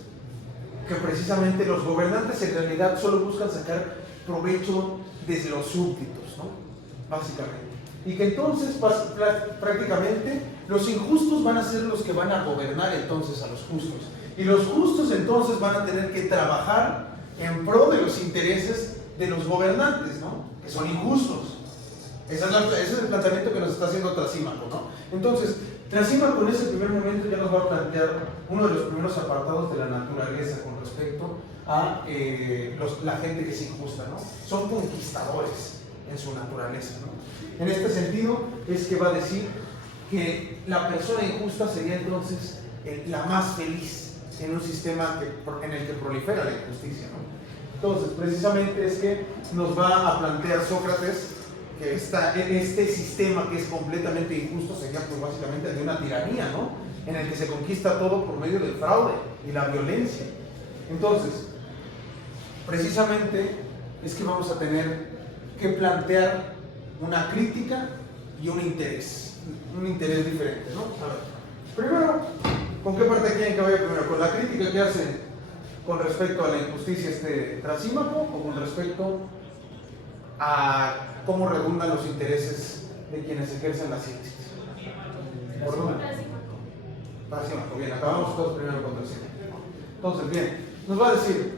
que precisamente los gobernantes en realidad solo buscan sacar provecho de los súbditos, ¿no? Básicamente. Y que entonces prácticamente los injustos van a ser los que van a gobernar entonces a los justos. Y los justos entonces van a tener que trabajar en pro de los intereses de los gobernantes, ¿no? Que son injustos. Ese es el planteamiento que nos está haciendo Trasímaco, ¿no? Entonces, Trasímaco en ese primer momento ya nos va a plantear uno de los primeros apartados de la naturaleza con respecto a la gente que es injusta, ¿no? Son conquistadores en su naturaleza, ¿no? En este sentido es que va a decir que la persona injusta sería entonces la más feliz en un sistema en el que prolifera la injusticia, ¿no? Entonces, precisamente es que nos va a plantear Sócrates que este sistema que es completamente injusto sería pues básicamente de una tiranía, ¿no? En el que se conquista todo por medio del fraude y la violencia. Entonces, precisamente es que vamos a tener que plantear una crítica y un interés diferente, ¿no? A ver, primero, ¿con qué parte quieren que vaya primero? ¿Con la crítica que hace con respecto a la injusticia Trasímaco o con respecto a cómo redundan los intereses de quienes ejercen las ciencias? ¿Por dónde? Trasímaco, bien, acabamos todos primero con Trasímaco. Entonces, bien, nos va a decir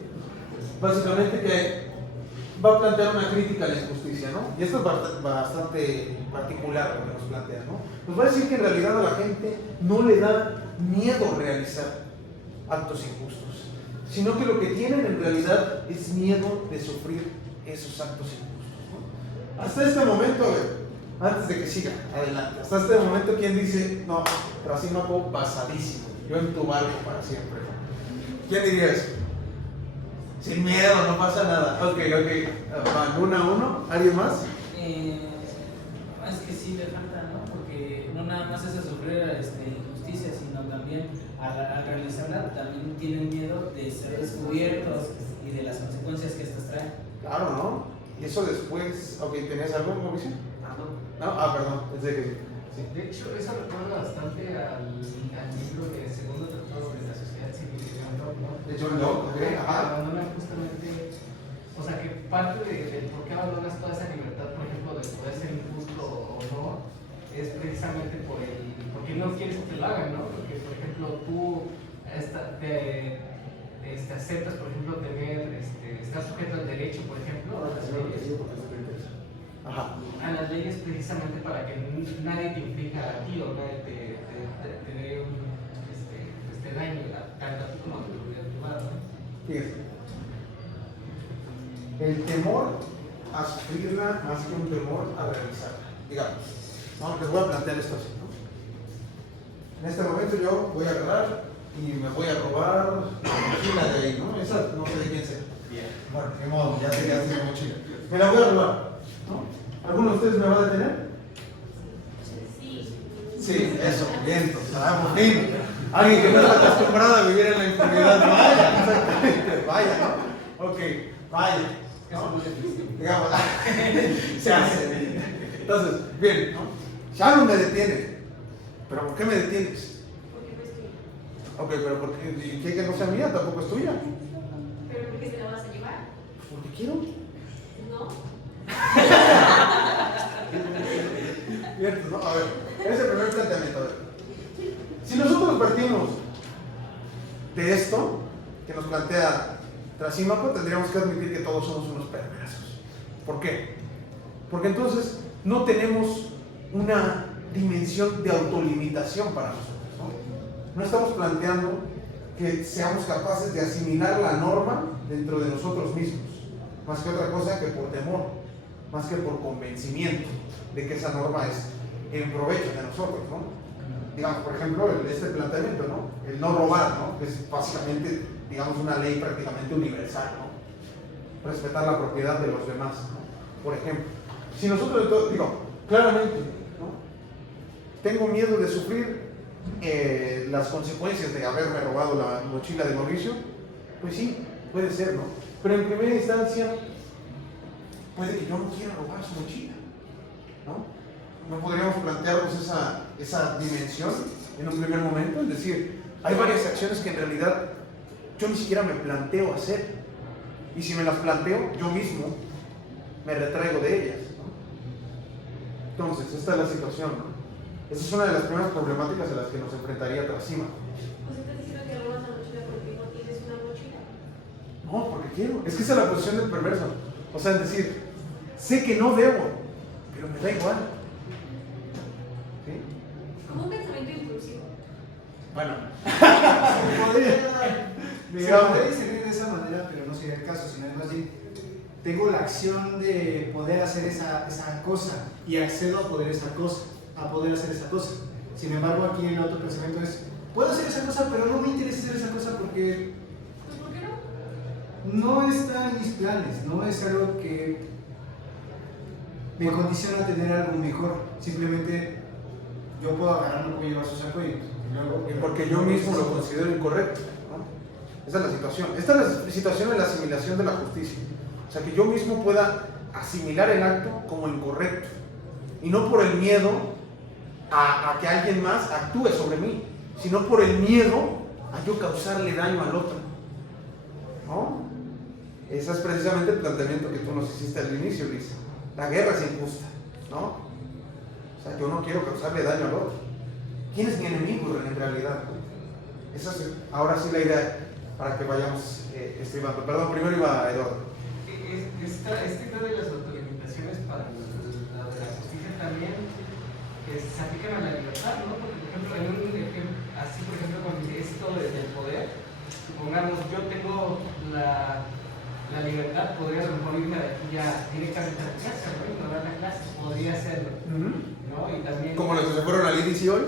básicamente que va a plantear una crítica a la injusticia, ¿no? Y esto es bastante particular lo que nos plantea, ¿no? Nos va a decir que en realidad a la gente no le da miedo realizar actos injustos, sino que lo que tienen en realidad es miedo de sufrir esos actos injustos, ¿no? Hasta este momento, a ver, antes de que siga, adelante, hasta este momento, ¿quién dice, no, Trasímaco basadísimo, yo en tu barco para siempre, ¿no? ¿Quién diría eso? Sin miedo, no pasa nada. Ok, van 1 a 1, ¿alguien más? Es que sí le falta, ¿no? Porque no nada más es a sufrir injusticia, sino también al realizarla también tienen miedo de ser descubiertos y de las consecuencias que estas traen. Claro, ¿no? Y eso después, ok, ¿tenías algo, Mauricio? No, perdón, pensé que sí. De hecho, eso recuerda bastante al libro de Segundo Tratado de la Sociedad Civil de John Locke, ¿no? De John Locke, ok, ajá. Abandona justamente, o sea, que parte del por qué abandonas toda esa libertad, por ejemplo, de poder ser injusto o no, es precisamente porque no quieres que te lo hagan, ¿no? Porque, por ejemplo, tú aceptas, por ejemplo, estar sujeto al derecho, por ejemplo, a las leyes precisamente para que nadie te inflija a ti o nadie te dé un daño, tanto a ti como a tu privado, ¿no? Fíjate. El temor a sufrirla más que un temor a realizarla. Digamos, ¿no? Les voy a plantear esto así, ¿no? En este momento yo voy a agarrar y me voy a robar la mochila de ahí, ¿no? Esa no sé de quién sea. Bueno, de modo, ya te quedaste mi mochila. Me la voy a robar, ¿no? ¿Alguno de ustedes me va a detener? Sí, eso, bien, por fin. Alguien que no está acostumbrado a vivir en la impunidad, vaya, exactamente, vaya, ¿no? Ok, vaya, ¿no? Digamos, se hace. Entonces, bien, ¿no? Sharon me detiene. ¿Pero por qué me detienes? Porque no es tuya. Ok, pero ¿por qué? ¿Qué que no sea mía? Tampoco es tuya. ¿Pero por qué se la vas a llevar? Porque quiero. No. Bien, ¿no? A ver, ese es el primer planteamiento. A ver. Si nosotros partimos de esto que nos plantea Trasímaco, tendríamos que admitir que todos somos unos perversos. ¿Por qué? Porque entonces no tenemos una dimensión de autolimitación para nosotros, ¿no? No estamos planteando que seamos capaces de asimilar la norma dentro de nosotros mismos, más que otra cosa que por temor, más que por convencimiento de que esa norma es en provecho de nosotros, ¿no? Digamos, por ejemplo, este planteamiento, ¿no? El no robar, ¿no? Que es básicamente, digamos, una ley prácticamente universal, ¿no? Respetar la propiedad de los demás, ¿no? Por ejemplo, si nosotros, digo, claramente, ¿no? Tengo miedo de sufrir las consecuencias de haberme robado la mochila de Mauricio, pues sí, puede ser, ¿no? Pero en primera instancia, puede que yo no quiera robar su mochila, ¿no? ¿No podríamos plantearnos esa dimensión en un primer momento? Es decir, hay varias acciones que en realidad yo ni siquiera me planteo hacer. Y si me las planteo, yo mismo me retraigo de ellas, ¿no? Entonces, esta es la situación, ¿no? Esa es una de las primeras problemáticas a las que nos enfrentaría Trasima. ¿O sea, estás diciendo que robas la mochila porque no tienes una mochila? No, porque quiero. Es que esa es la posición del perverso. O sea, es decir, sé que no debo, pero me da igual. ¿Sí? Como un pensamiento intrusivo. Bueno. Se podría discernir de esa manera, pero no sería el caso, sino más bien tengo la acción de poder hacer esa cosa y accedo a poder hacer esa cosa. Sin embargo, aquí el otro pensamiento es, puedo hacer esa cosa, pero no me interesa hacer esa cosa porque Pues, ¿por qué no? no está en mis planes, no es algo que me condiciona a tener algo mejor. Simplemente yo puedo agarrarlo, puedo llevar su saco y luego... Porque yo mismo lo considero incorrecto, ¿no? Esa es la situación. Esta es la situación de la asimilación de la justicia. O sea, que yo mismo pueda asimilar el acto como incorrecto. Y no por el miedo a que alguien más actúe sobre mí, sino por el miedo a yo causarle daño al otro, ¿no? Ese es precisamente el planteamiento que tú nos hiciste al inicio, Luis. La guerra es injusta, ¿no? O sea, yo no quiero causarle daño al otro. ¿Quién es mi enemigo en realidad? Esa es ahora sí la idea para que vayamos estribando. Perdón, primero iba Eduardo. Este creo de las autolimitaciones para la de la justicia también se aplican a la libertad, ¿no? Porque, por ejemplo, en un ejemplo, así por ejemplo con esto del poder, supongamos yo tengo la libertad, podría a lo mejor irme de aquí ya directamente a la casa, ¿no? Ignorar la clase, podría hacerlo, ¿no? Y también... Como los que se fueron al IDC hoy.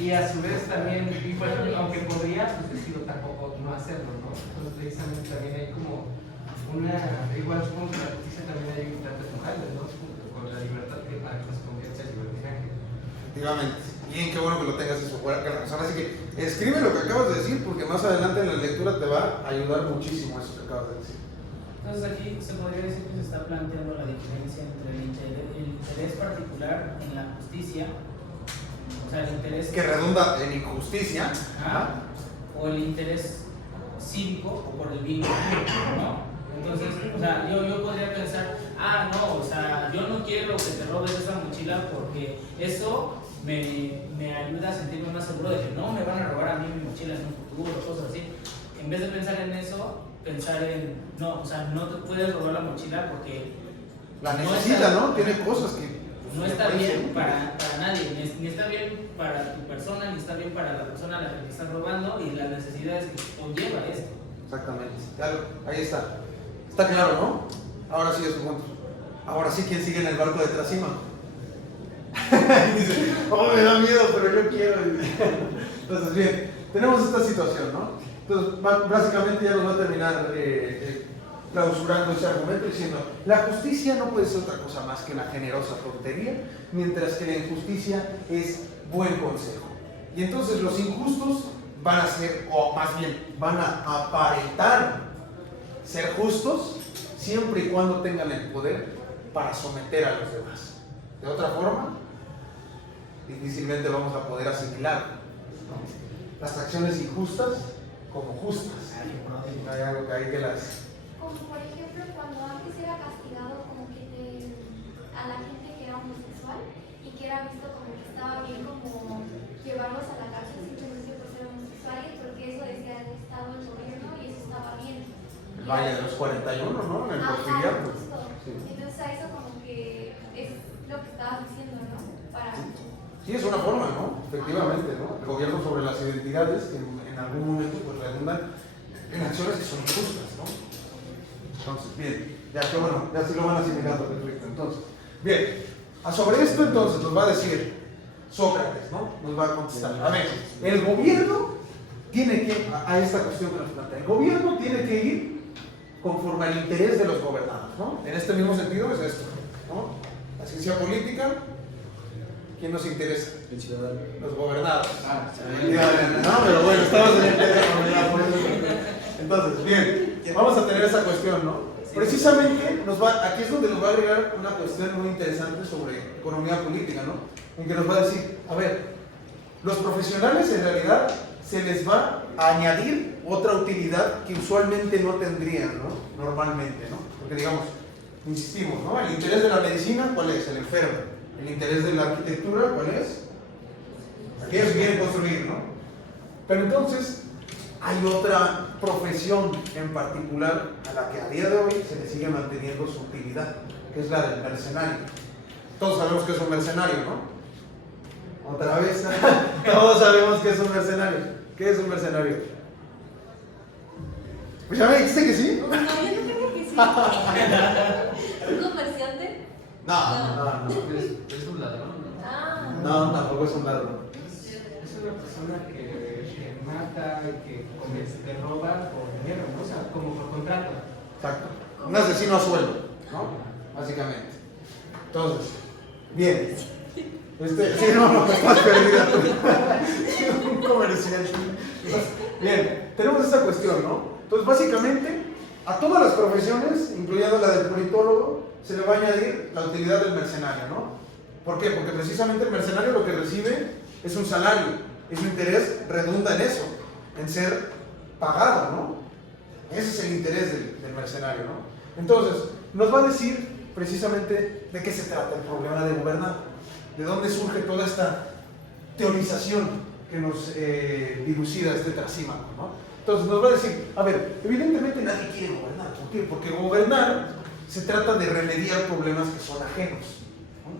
Y a su vez también, y bueno, aunque podría, pues decido tampoco no hacerlo, ¿no? Entonces precisamente también hay como igual supongo que la justicia también hay importantes morales, ¿no? Con la libertad que para que nos convierta en libertinaje. Efectivamente. Bien, qué bueno que lo tengas eso fuera. Así que escribe lo que acabas de decir, porque más adelante en la lectura te va a ayudar muchísimo eso que acabas de decir. Entonces aquí se podría decir que se está planteando la diferencia entre el interés particular en la justicia, o sea, el interés que redunda en injusticia, o el interés cívico o por el bien común, ¿no? Entonces, o sea, yo podría pensar, no, o sea, yo no quiero que te robes esa mochila porque eso me ayuda a sentirme más seguro de que no me van a robar a mí mi mochila en un futuro, cosas así. En vez de pensar en eso, pensar en, no, o sea, no te puedes robar la mochila porque la necesita, ¿no? Tiene cosas que no está bien para nadie, ni está bien para tu persona, ni está bien para la persona a la que te estás robando y las necesidades que conlleva esto. Exactamente, claro, ahí está. Está claro, ¿no? Ahora sí es un punto. Ahora sí, ¿quién sigue en el barco de Trasima? Y dice, me da miedo, pero yo quiero. Entonces, bien, tenemos esta situación, ¿no? Entonces, básicamente ya nos va a terminar clausurando ese argumento diciendo, la justicia no puede ser otra cosa más que una generosa tontería, mientras que la injusticia es buen consejo. Y entonces los injustos van a ser, o más bien, van a aparentar ser justos siempre y cuando tengan el poder para someter a los demás. De otra forma, difícilmente vamos a poder asimilar, ¿no?, las acciones injustas como justas. Hay algo que hay que las... Como por ejemplo cuando antes era castigado como que a la gente que era homosexual y que era visto como que estaba bien como llevarlos a la cárcel simplemente por ser homosexuales, porque eso decía el Estado, el gobierno, y eso estaba bien. El Valle de los 41, ¿no? En el Porfiriato. Justo. Sí. Entonces a eso como que es lo que estabas diciendo, ¿no? Para... Sí, es una forma, ¿no? Efectivamente, ¿no? El gobierno sobre las identidades que en algún momento pues redundan en acciones que son injustas, ¿no? Entonces, bien, ya que bueno, ya sí lo van asimilando, perfecto. Entonces, bien, Sobre esto entonces nos va a decir Sócrates, ¿no? Nos va a contestar. A ver, el gobierno tiene que, a esta cuestión que nos plantea, el gobierno tiene que ir conforme al interés de los gobernados, ¿no? En este mismo sentido es esto, ¿no? La ciencia política, ¿quién nos interesa? Los gobernados. No, pero bueno, estamos en el teléfono ya, por eso. Entonces, bien, vamos a tener esa cuestión, ¿no? Precisamente aquí es donde nos va a agregar una cuestión muy interesante sobre economía política, ¿no? En que nos va a decir, a ver, los profesionales en realidad se les va a añadir otra utilidad que usualmente no tendrían, ¿no? Normalmente, ¿no? Porque digamos, insistimos, ¿no? El interés de la medicina, ¿cuál es? El enfermo. El interés de la arquitectura, ¿cuál es? Aquellos que quieren construir, ¿no? Pero entonces, hay otra profesión en particular a la que a día de hoy se le sigue manteniendo su utilidad, que es la del mercenario. Todos sabemos que es un mercenario, ¿no? Otra vez, todos sabemos que es un mercenario. ¿Qué es un mercenario? Pues ya me dijiste que sí. No, yo no creo que sí. ¿Un comerciante? No. Es un ladrón, ¿no? Ah. No, tampoco es un ladrón. Es una persona que mata, que roba por dinero, ¿no? O sea, como por contrato. Exacto. Un asesino a sueldo, ¿no? Básicamente. Entonces, bien. Sí, no, estás perdida. Un comercial. Bien, tenemos esta cuestión, ¿no? Entonces, básicamente, a todas las profesiones, incluyendo la del politólogo, se le va a añadir la utilidad del mercenario, ¿no? ¿Por qué? Porque precisamente el mercenario lo que recibe es un salario, y su interés redunda en eso, en ser pagado, ¿no? Ese es el interés del mercenario, ¿no? Entonces, nos va a decir precisamente de qué se trata el problema de gobernar, de dónde surge toda esta teorización que nos dilucida este trasímaco, ¿no? Entonces nos va a decir, a ver, evidentemente nadie quiere gobernar. ¿Por qué? Porque gobernar se trata de remediar problemas que son ajenos, ¿no?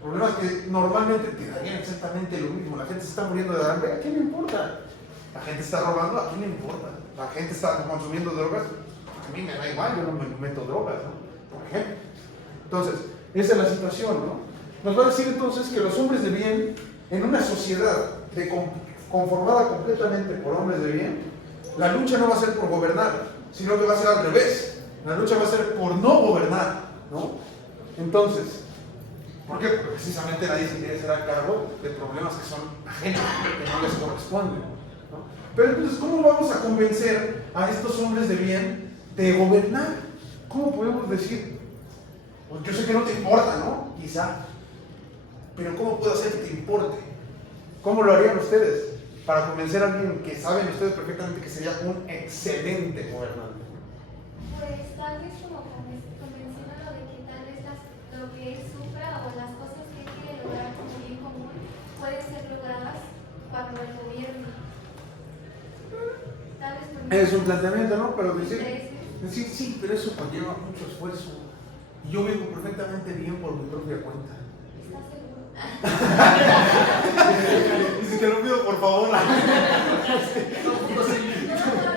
Problemas que normalmente te darían exactamente lo mismo. La gente se está muriendo de hambre, ¿a quién le importa? La gente está robando, ¿a quién le importa? La gente está consumiendo drogas, a mí me da igual, yo no me meto drogas, ¿no? Por ejemplo. Entonces, esa es la situación, ¿no? Nos va a decir entonces que los hombres de bien, en una sociedad conformada completamente por hombres de bien, la lucha no va a ser por gobernar, sino que va a ser al revés. La lucha va a ser por no gobernar, ¿no? Entonces, ¿por qué? Porque precisamente nadie se quiere hacer a cargo de problemas que son ajenos, que no les corresponden, ¿no? Pero entonces, ¿cómo vamos a convencer a estos hombres de bien de gobernar? ¿Cómo podemos decir? Pues yo sé que no te importa, ¿no? Quizá. Pero ¿cómo puedo hacer que te importe? ¿Cómo lo harían ustedes para convencer a alguien que saben ustedes perfectamente que sería un excelente gobernante? Pues tal vez como convenciéndolo de que tal vez lo que él sufra o las cosas que él quiere lograr como bien común pueden ser logradas cuando el gobierno. Tal vez por Es un planteamiento, ¿no? Pero decir, intereses. sí, pero eso conlleva mucho esfuerzo. Y yo vivo perfectamente bien por mi propia cuenta. ¿Estás seguro? Y si te lo pido, por favor. No, está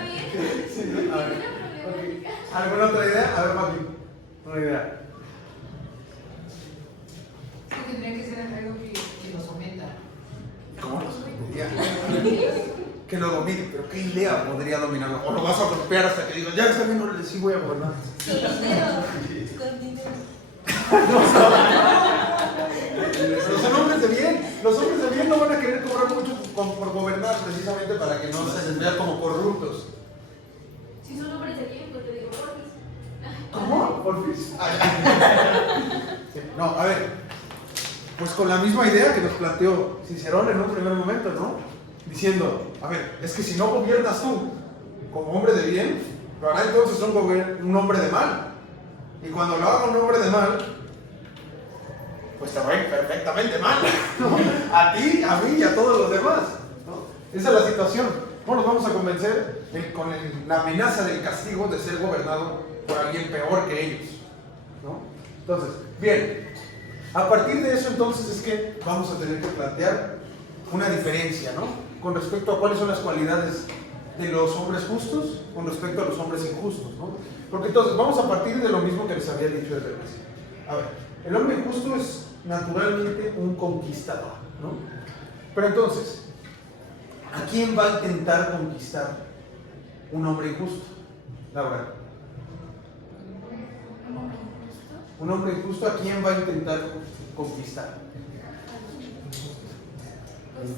bien. Sí, Ninguna a ver, problemática. ok. ¿Alguna otra idea? A ver, papi. Una idea. Es que tendría que ser algo que lo someta. ¿Cómo lo sometería? Que lo domine, pero ¿qué idea podría dominarlo? O lo vas a golpear hasta que digas, ya está bien, órale, sí voy a gobernar. Con dinero. Con dinero. Los hombres de bien, los hombres de bien no van a querer cobrar mucho por gobernar, precisamente para que no se les vea como corruptos. Si son hombres de bien, pues te digo porfis. ¿Cómo? ¿Porfis? Sí, no, a ver, pues con la misma idea que nos planteó Cicerón en un primer momento, ¿no? Diciendo, a ver, es que si no gobiernas tú como hombre de bien, lo hará entonces un hombre de mal. Y cuando lo haga un hombre de mal, pues te va a ir perfectamente mal, ¿no? A ti, a mí y a todos los demás, ¿no? Esa es la situación. ¿Cómo nos vamos a convencer con la amenaza del castigo de ser gobernado por alguien peor que ellos, ¿no? Entonces, bien, a partir de eso entonces es que vamos a tener que plantear una diferencia, ¿no? Con respecto a cuáles son las cualidades de los hombres justos con respecto a los hombres injustos, ¿no? Porque entonces vamos a partir de lo mismo que les había dicho desde el principio. A ver, el hombre justo es naturalmente un conquistador, ¿no? Pero entonces, ¿a quién va a intentar conquistar un hombre injusto? Laura. Un hombre injusto, ¿a quién va a intentar conquistar? Pues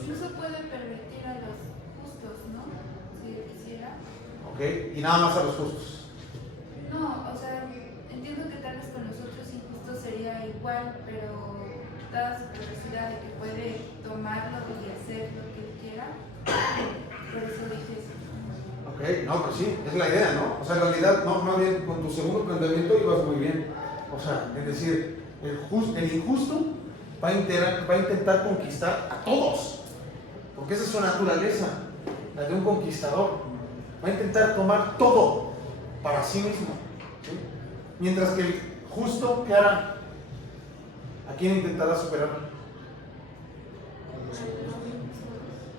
incluso puede permitir a los justos, ¿no? Si quisiera. Ok, y nada más a los justos. No, o sea, entiendo que tal vez con los otros injustos sería igual, pero dada su capacidad de que puede tomarlo y hacer lo que él quiera, por eso dije eso. Ok, no, pero sí, es la idea, ¿no? O sea, en realidad, no, más bien con tu segundo planteamiento ibas muy bien. O sea, es decir, el injusto va a intentar conquistar a todos, porque esa es su naturaleza, la de un conquistador. Va a intentar tomar todo para sí mismo, ¿sí? Mientras que el justo, ¿qué hará? ¿A quién intentará superar?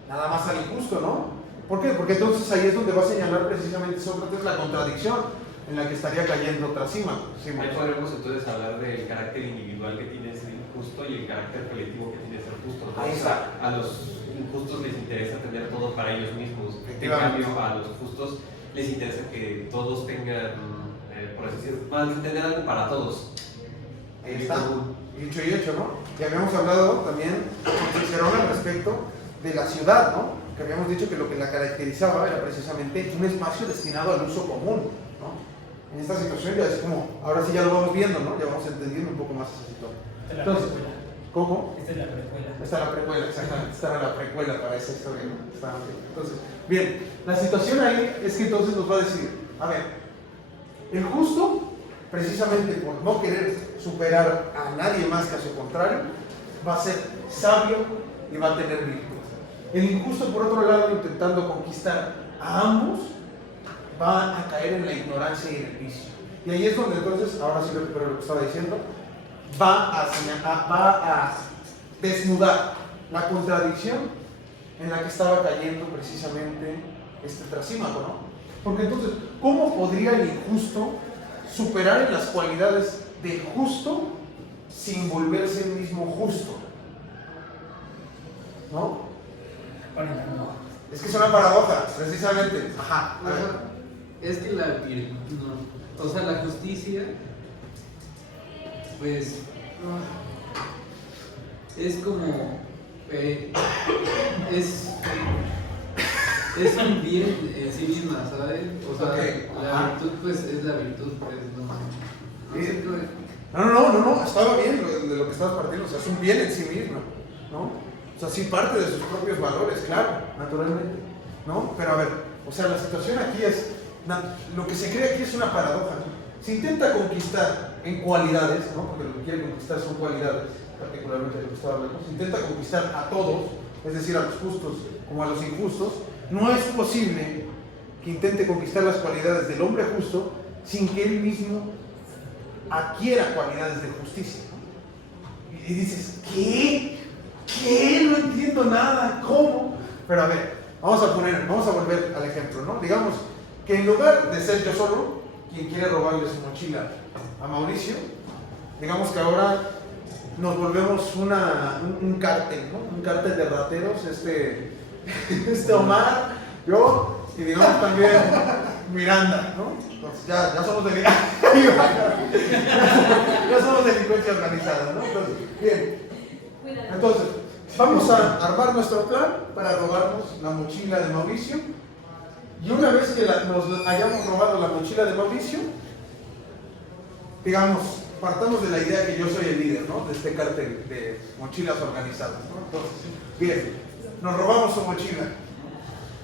Nada más al injusto, ¿no? ¿Por qué? Porque entonces ahí es donde va a señalar precisamente Sócrates la contradicción en la que estaría cayendo Trasímaco. Sí, ahí podremos entonces hablar del carácter individual que tiene ser injusto y el carácter colectivo que tiene ser justo, ¿no? Ahí está. A los injustos les interesa tener todo para ellos mismos, en cambio a los justos les interesa que todos tengan, por así decirlo, van a tener algo para todos. Ahí está, dicho y hecho, ¿no? Y habíamos hablado también con Cicerón al respecto de la ciudad, ¿no? Que habíamos dicho que lo que la caracterizaba era precisamente un espacio destinado al uso común, ¿no? En esta situación ya es como, ahora sí ya lo vamos viendo, ¿no? Ya vamos entendiendo un poco más esa situación. Entonces, ¿cómo? Esta es la precuela. Esta es la precuela, exactamente. Esta era la precuela para esa historia, ¿no? Entonces, bien, la situación ahí es que entonces nos va a decir, a ver, el justo, precisamente por no querer superar a nadie más que a su contrario, va a ser sabio y va a tener virtud. El injusto, por otro lado, intentando conquistar a ambos, va a caer en la ignorancia y en el vicio. Y ahí es donde entonces, ahora sí recupero lo que estaba diciendo, va a desnudar la contradicción en la que estaba cayendo precisamente este Trasímaco, ¿no? Porque entonces, ¿cómo podría el injusto superar en las cualidades de justo sin volverse el mismo justo? ¿No? Es que es una paradoja, precisamente. Ajá. A ver. Es que la justicia, pues, es como, es un bien en sí misma, ¿sabes? O sea, la virtud, pues, es la virtud, pues, No, estaba bien de lo que estabas partiendo, o sea, es un bien en sí mismo, ¿no? O sea, sí parte de sus propios valores, claro, naturalmente, ¿no? Pero a ver, o sea, la situación aquí es, lo que se cree aquí es una paradoja, ¿no? Se intenta conquistar en cualidades, ¿no? Porque lo que quiere conquistar son cualidades, particularmente de lo que estaba hablando, se intenta conquistar a todos, es decir, a los justos como a los injustos. No es posible que intente conquistar las cualidades del hombre justo sin que él mismo adquiera cualidades de justicia, ¿no? Y dices, ¿qué? No entiendo nada, ¿cómo? Pero a ver, vamos a volver al ejemplo, ¿no? Digamos que en lugar de ser yo solo quien quiere robarle su mochila a Mauricio, digamos que ahora nos volvemos un cártel, ¿no? Un cártel de rateros, este Omar, yo y digamos también Miranda, ¿no? Entonces ya somos ya somos delincuencia organizada, ¿no? Entonces, bien. Entonces, vamos a armar nuestro plan para robarnos la mochila de Mauricio. Y una vez que nos hayamos robado la mochila de Mauricio, digamos, partamos de la idea que yo soy el líder, ¿no? De este cártel de mochilas organizadas, ¿no? Entonces, bien, nos robamos su mochila,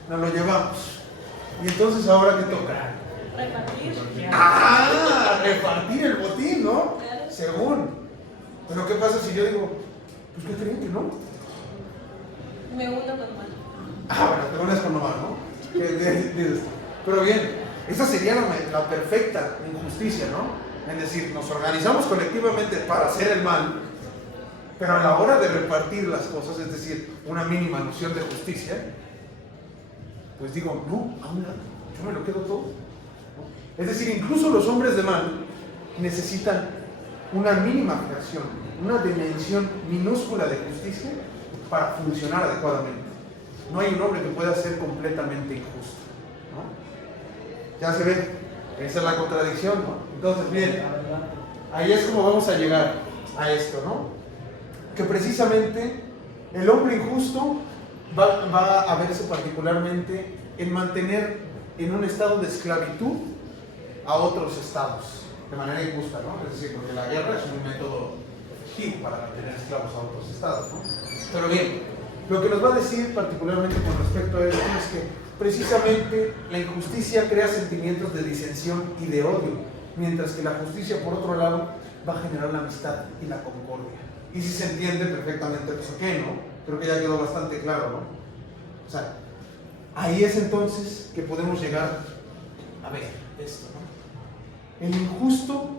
nos lo llevamos. Y entonces, ¿ahora qué toca? Repartir. Repartir el botín, ¿no? Según. Pero ¿qué pasa si yo digo, pues qué creen que no? Me uno con Omar. Bueno, te unes con Omar, ¿no? Pero bien, esa sería la perfecta injusticia, ¿no? Es decir, nos organizamos colectivamente para hacer el mal, pero a la hora de repartir las cosas, es decir, una mínima noción de justicia, pues digo, no, a un lado, yo me lo quedo todo, ¿no? Es decir, incluso los hombres de mal necesitan una mínima fracción, una dimensión minúscula de justicia para funcionar adecuadamente. No hay un hombre que pueda ser completamente injusto, ¿no? Ya se ve, esa es la contradicción, ¿no? Entonces, bien, ahí es como vamos a llegar a esto, ¿no? Que precisamente el hombre injusto va a verse particularmente en mantener en un estado de esclavitud a otros estados de manera injusta, ¿no? Es decir, porque la guerra es un método efectivo para mantener esclavos a otros estados, ¿no? Pero bien, lo que nos va a decir particularmente con respecto a esto es que precisamente la injusticia crea sentimientos de disensión y de odio, mientras que la justicia, por otro lado, va a generar la amistad y la concordia. Y si se entiende perfectamente por qué, ¿no? Creo que ya quedó bastante claro, ¿no? O sea, ahí es entonces que podemos llegar a ver esto, ¿no? El injusto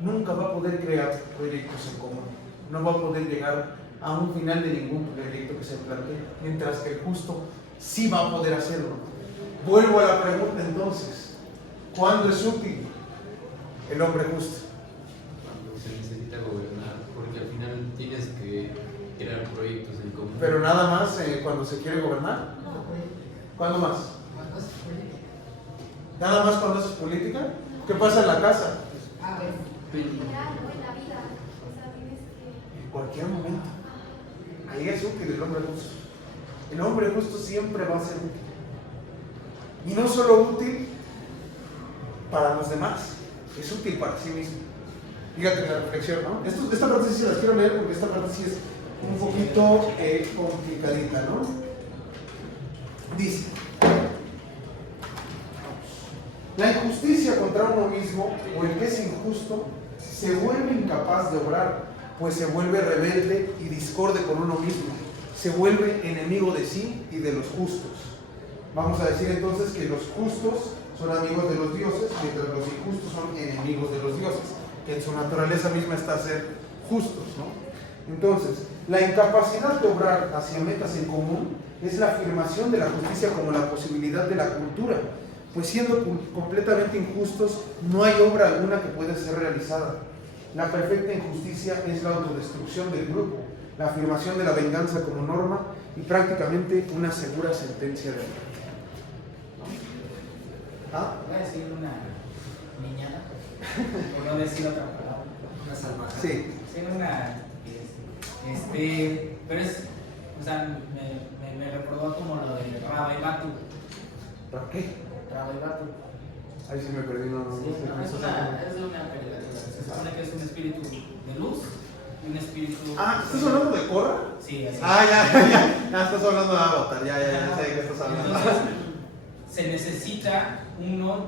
nunca va a poder crear proyectos en común, no va a poder llegar a un final de ningún proyecto que se plantee, mientras que el justo sí va a poder hacerlo. Vuelvo a la pregunta entonces, ¿cuándo es útil el hombre justo? Cuando se necesita gobernar, porque al final tienes que crear proyectos en común. Pero nada más cuando se quiere gobernar. ¿Cuándo más? ¿Nada más cuando haces política? ¿Qué pasa en la casa? En la vida, o sea, tienes que... En cualquier momento. Ahí es útil el hombre justo. El hombre justo siempre va a ser útil. Y no solo útil para los demás, es útil para sí mismo. Fíjate la reflexión, ¿no? Esta parte sí se las quiero leer porque esta parte sí es un poquito complicadita, ¿no? Dice: la injusticia contra uno mismo, o el que es injusto, se vuelve incapaz de obrar, pues se vuelve rebelde y discorde con uno mismo, se vuelve enemigo de sí y de los justos. Vamos a decir entonces que los justos son amigos de los dioses, mientras los injustos son enemigos de los dioses, que en su naturaleza misma está ser justos, ¿no? Entonces, la incapacidad de obrar hacia metas en común es la afirmación de la justicia como la posibilidad de la cultura, pues siendo completamente injustos, no hay obra alguna que pueda ser realizada. La perfecta injusticia es la autodestrucción del grupo, la afirmación de la venganza como norma y prácticamente una segura sentencia de muerte. ¿Ah? Voy a decir una niñada, por no decir otra palabra. Una salvaje. Sí. Sí, una... pero es... O sea, me recordó como lo de Rabbi Batu. ¿Para qué? Rabbi Batu. Ahí sí me perdí, no. Sí, no, es de una caricatura. Se supone que es un espíritu de luz y un espíritu... Ah, ¿estás hablando de Korra? Sí, así. Ah, ya, estás hablando de Avatar, ya sé de qué estás hablando. Entonces, se necesita uno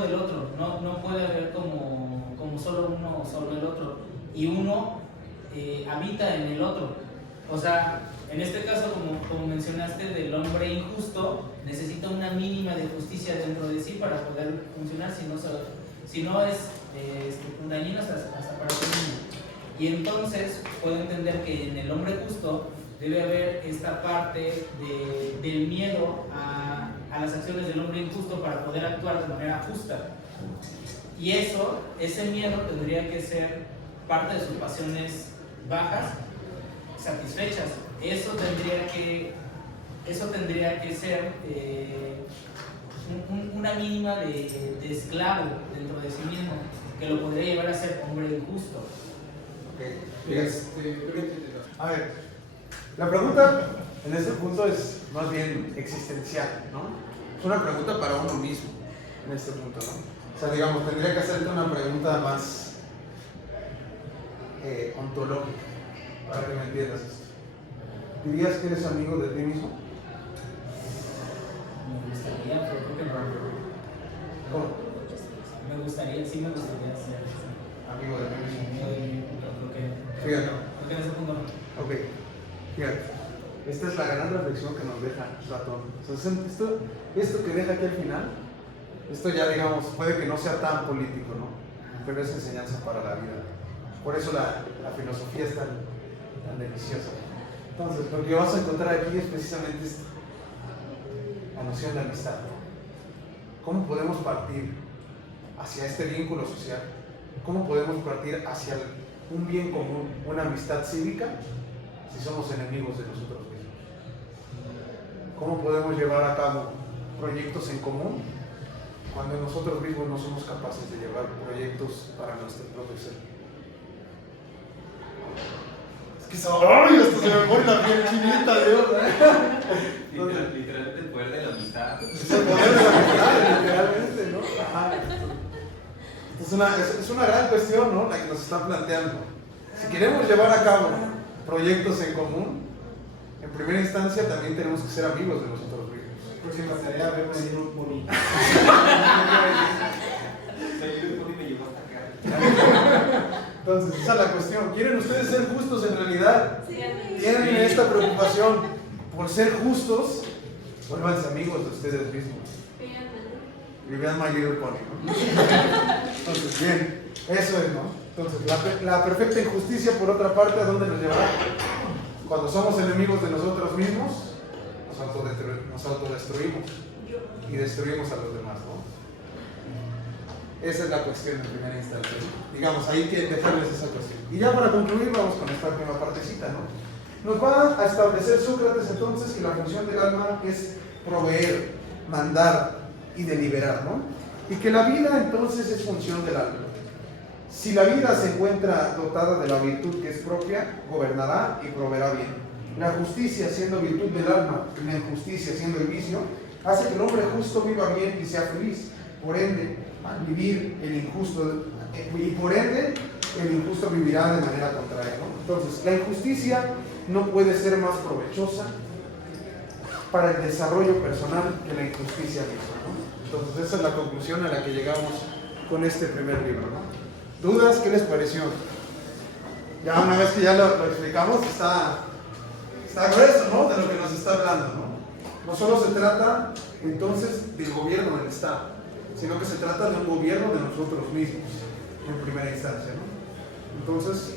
del otro, no puede haber como solo uno sobre el otro, y uno habita en el otro. O sea, en este caso, como mencionaste, del hombre injusto, necesita una mínima de justicia dentro de sí para poder funcionar, si no es dañino hasta para sí mismo. Y entonces puedo entender que en el hombre justo debe haber esta parte del miedo a las acciones del hombre injusto para poder actuar de manera justa. Y ese miedo tendría que ser parte de sus pasiones bajas, satisfechas. Eso tendría que ser una mínima de esclavo dentro de sí mismo, que lo podría llevar a ser hombre injusto. A ver, la pregunta en este punto es más bien existencial, ¿no? Es una pregunta para uno mismo en este punto, ¿no? O sea, digamos, tendría que hacerte una pregunta más ontológica para que me entiendas esto. ¿Dirías que eres amigo de ti mismo? Me gustaría, pero creo que no. ¿Cómo? Me gustaría ser Amigo de ti mismo. amigo de mí, pero creo que Fíjate. en ese punto no. Ok, fíjate. Esta es la gran reflexión que nos deja Platón. O sea, esto que deja aquí al final, esto ya digamos, puede que no sea tan político, ¿no? Pero es enseñanza para la vida. Por eso la filosofía es tan deliciosa. Entonces, lo que vas a encontrar aquí es precisamente esto, la noción de amistad. ¿Cómo podemos partir hacia este vínculo social ¿Cómo podemos partir hacia un bien común, una amistad cívica, si somos enemigos de nosotros mismos? ¿Cómo podemos llevar a cabo proyectos en común cuando nosotros mismos no somos capaces de llevar proyectos para nuestro propio ser? Es que hasta se me pone la piel chinita, Dios. Literalmente el poder de la amistad. Es el poder de la amistad, literalmente, ¿no? Ajá. Es una gran cuestión, ¿no? La que nos están planteando. Si queremos llevar a cabo proyectos en común, en primera instancia también tenemos que ser amigos de nosotros mismos. Próxima tarea, ver un libro bonito. Me llevó hasta acá. Entonces, esa es la cuestión. ¿Quieren ustedes ser justos en realidad? Sí. ¿Tienen esta preocupación por ser justos? Vuélvanse amigos de ustedes mismos. Y vean My Little Pony, ¿no? Entonces, bien, eso es, ¿no? Entonces, la perfecta injusticia, por otra parte, ¿a dónde nos llevará? Cuando somos enemigos de nosotros mismos, nos autodestruimos y destruimos a los demás, ¿no? Esa es la cuestión en primera instancia, ¿no? Digamos, ahí que dejarles esa cuestión. Y ya para concluir, vamos con esta última partecita, ¿no? Nos va a establecer Sócrates entonces que la función del alma es proveer, mandar y deliberar, ¿no? Y que la vida entonces es función del alma. Si la vida se encuentra dotada de la virtud que es propia, gobernará y proveerá bien. La justicia siendo virtud del alma y la injusticia siendo el vicio, hace que el hombre justo viva bien y sea feliz. Por ende, al vivir el injusto, el injusto vivirá de manera contraria, ¿no? Entonces, la injusticia no puede ser más provechosa para el desarrollo personal que la injusticia misma, ¿no? Entonces, esa es la conclusión a la que llegamos con este primer libro, ¿no? ¿Dudas? ¿Qué les pareció? Ya una vez que ya lo explicamos, está grueso, ¿no? De lo que nos está hablando, ¿no? No solo se trata entonces del gobierno del Estado, sino que se trata de un gobierno de nosotros mismos, en primera instancia, ¿no? Entonces,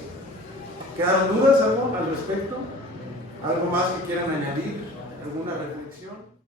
¿quedaron dudas algo al respecto? ¿Algo más que quieran añadir? ¿Alguna reflexión?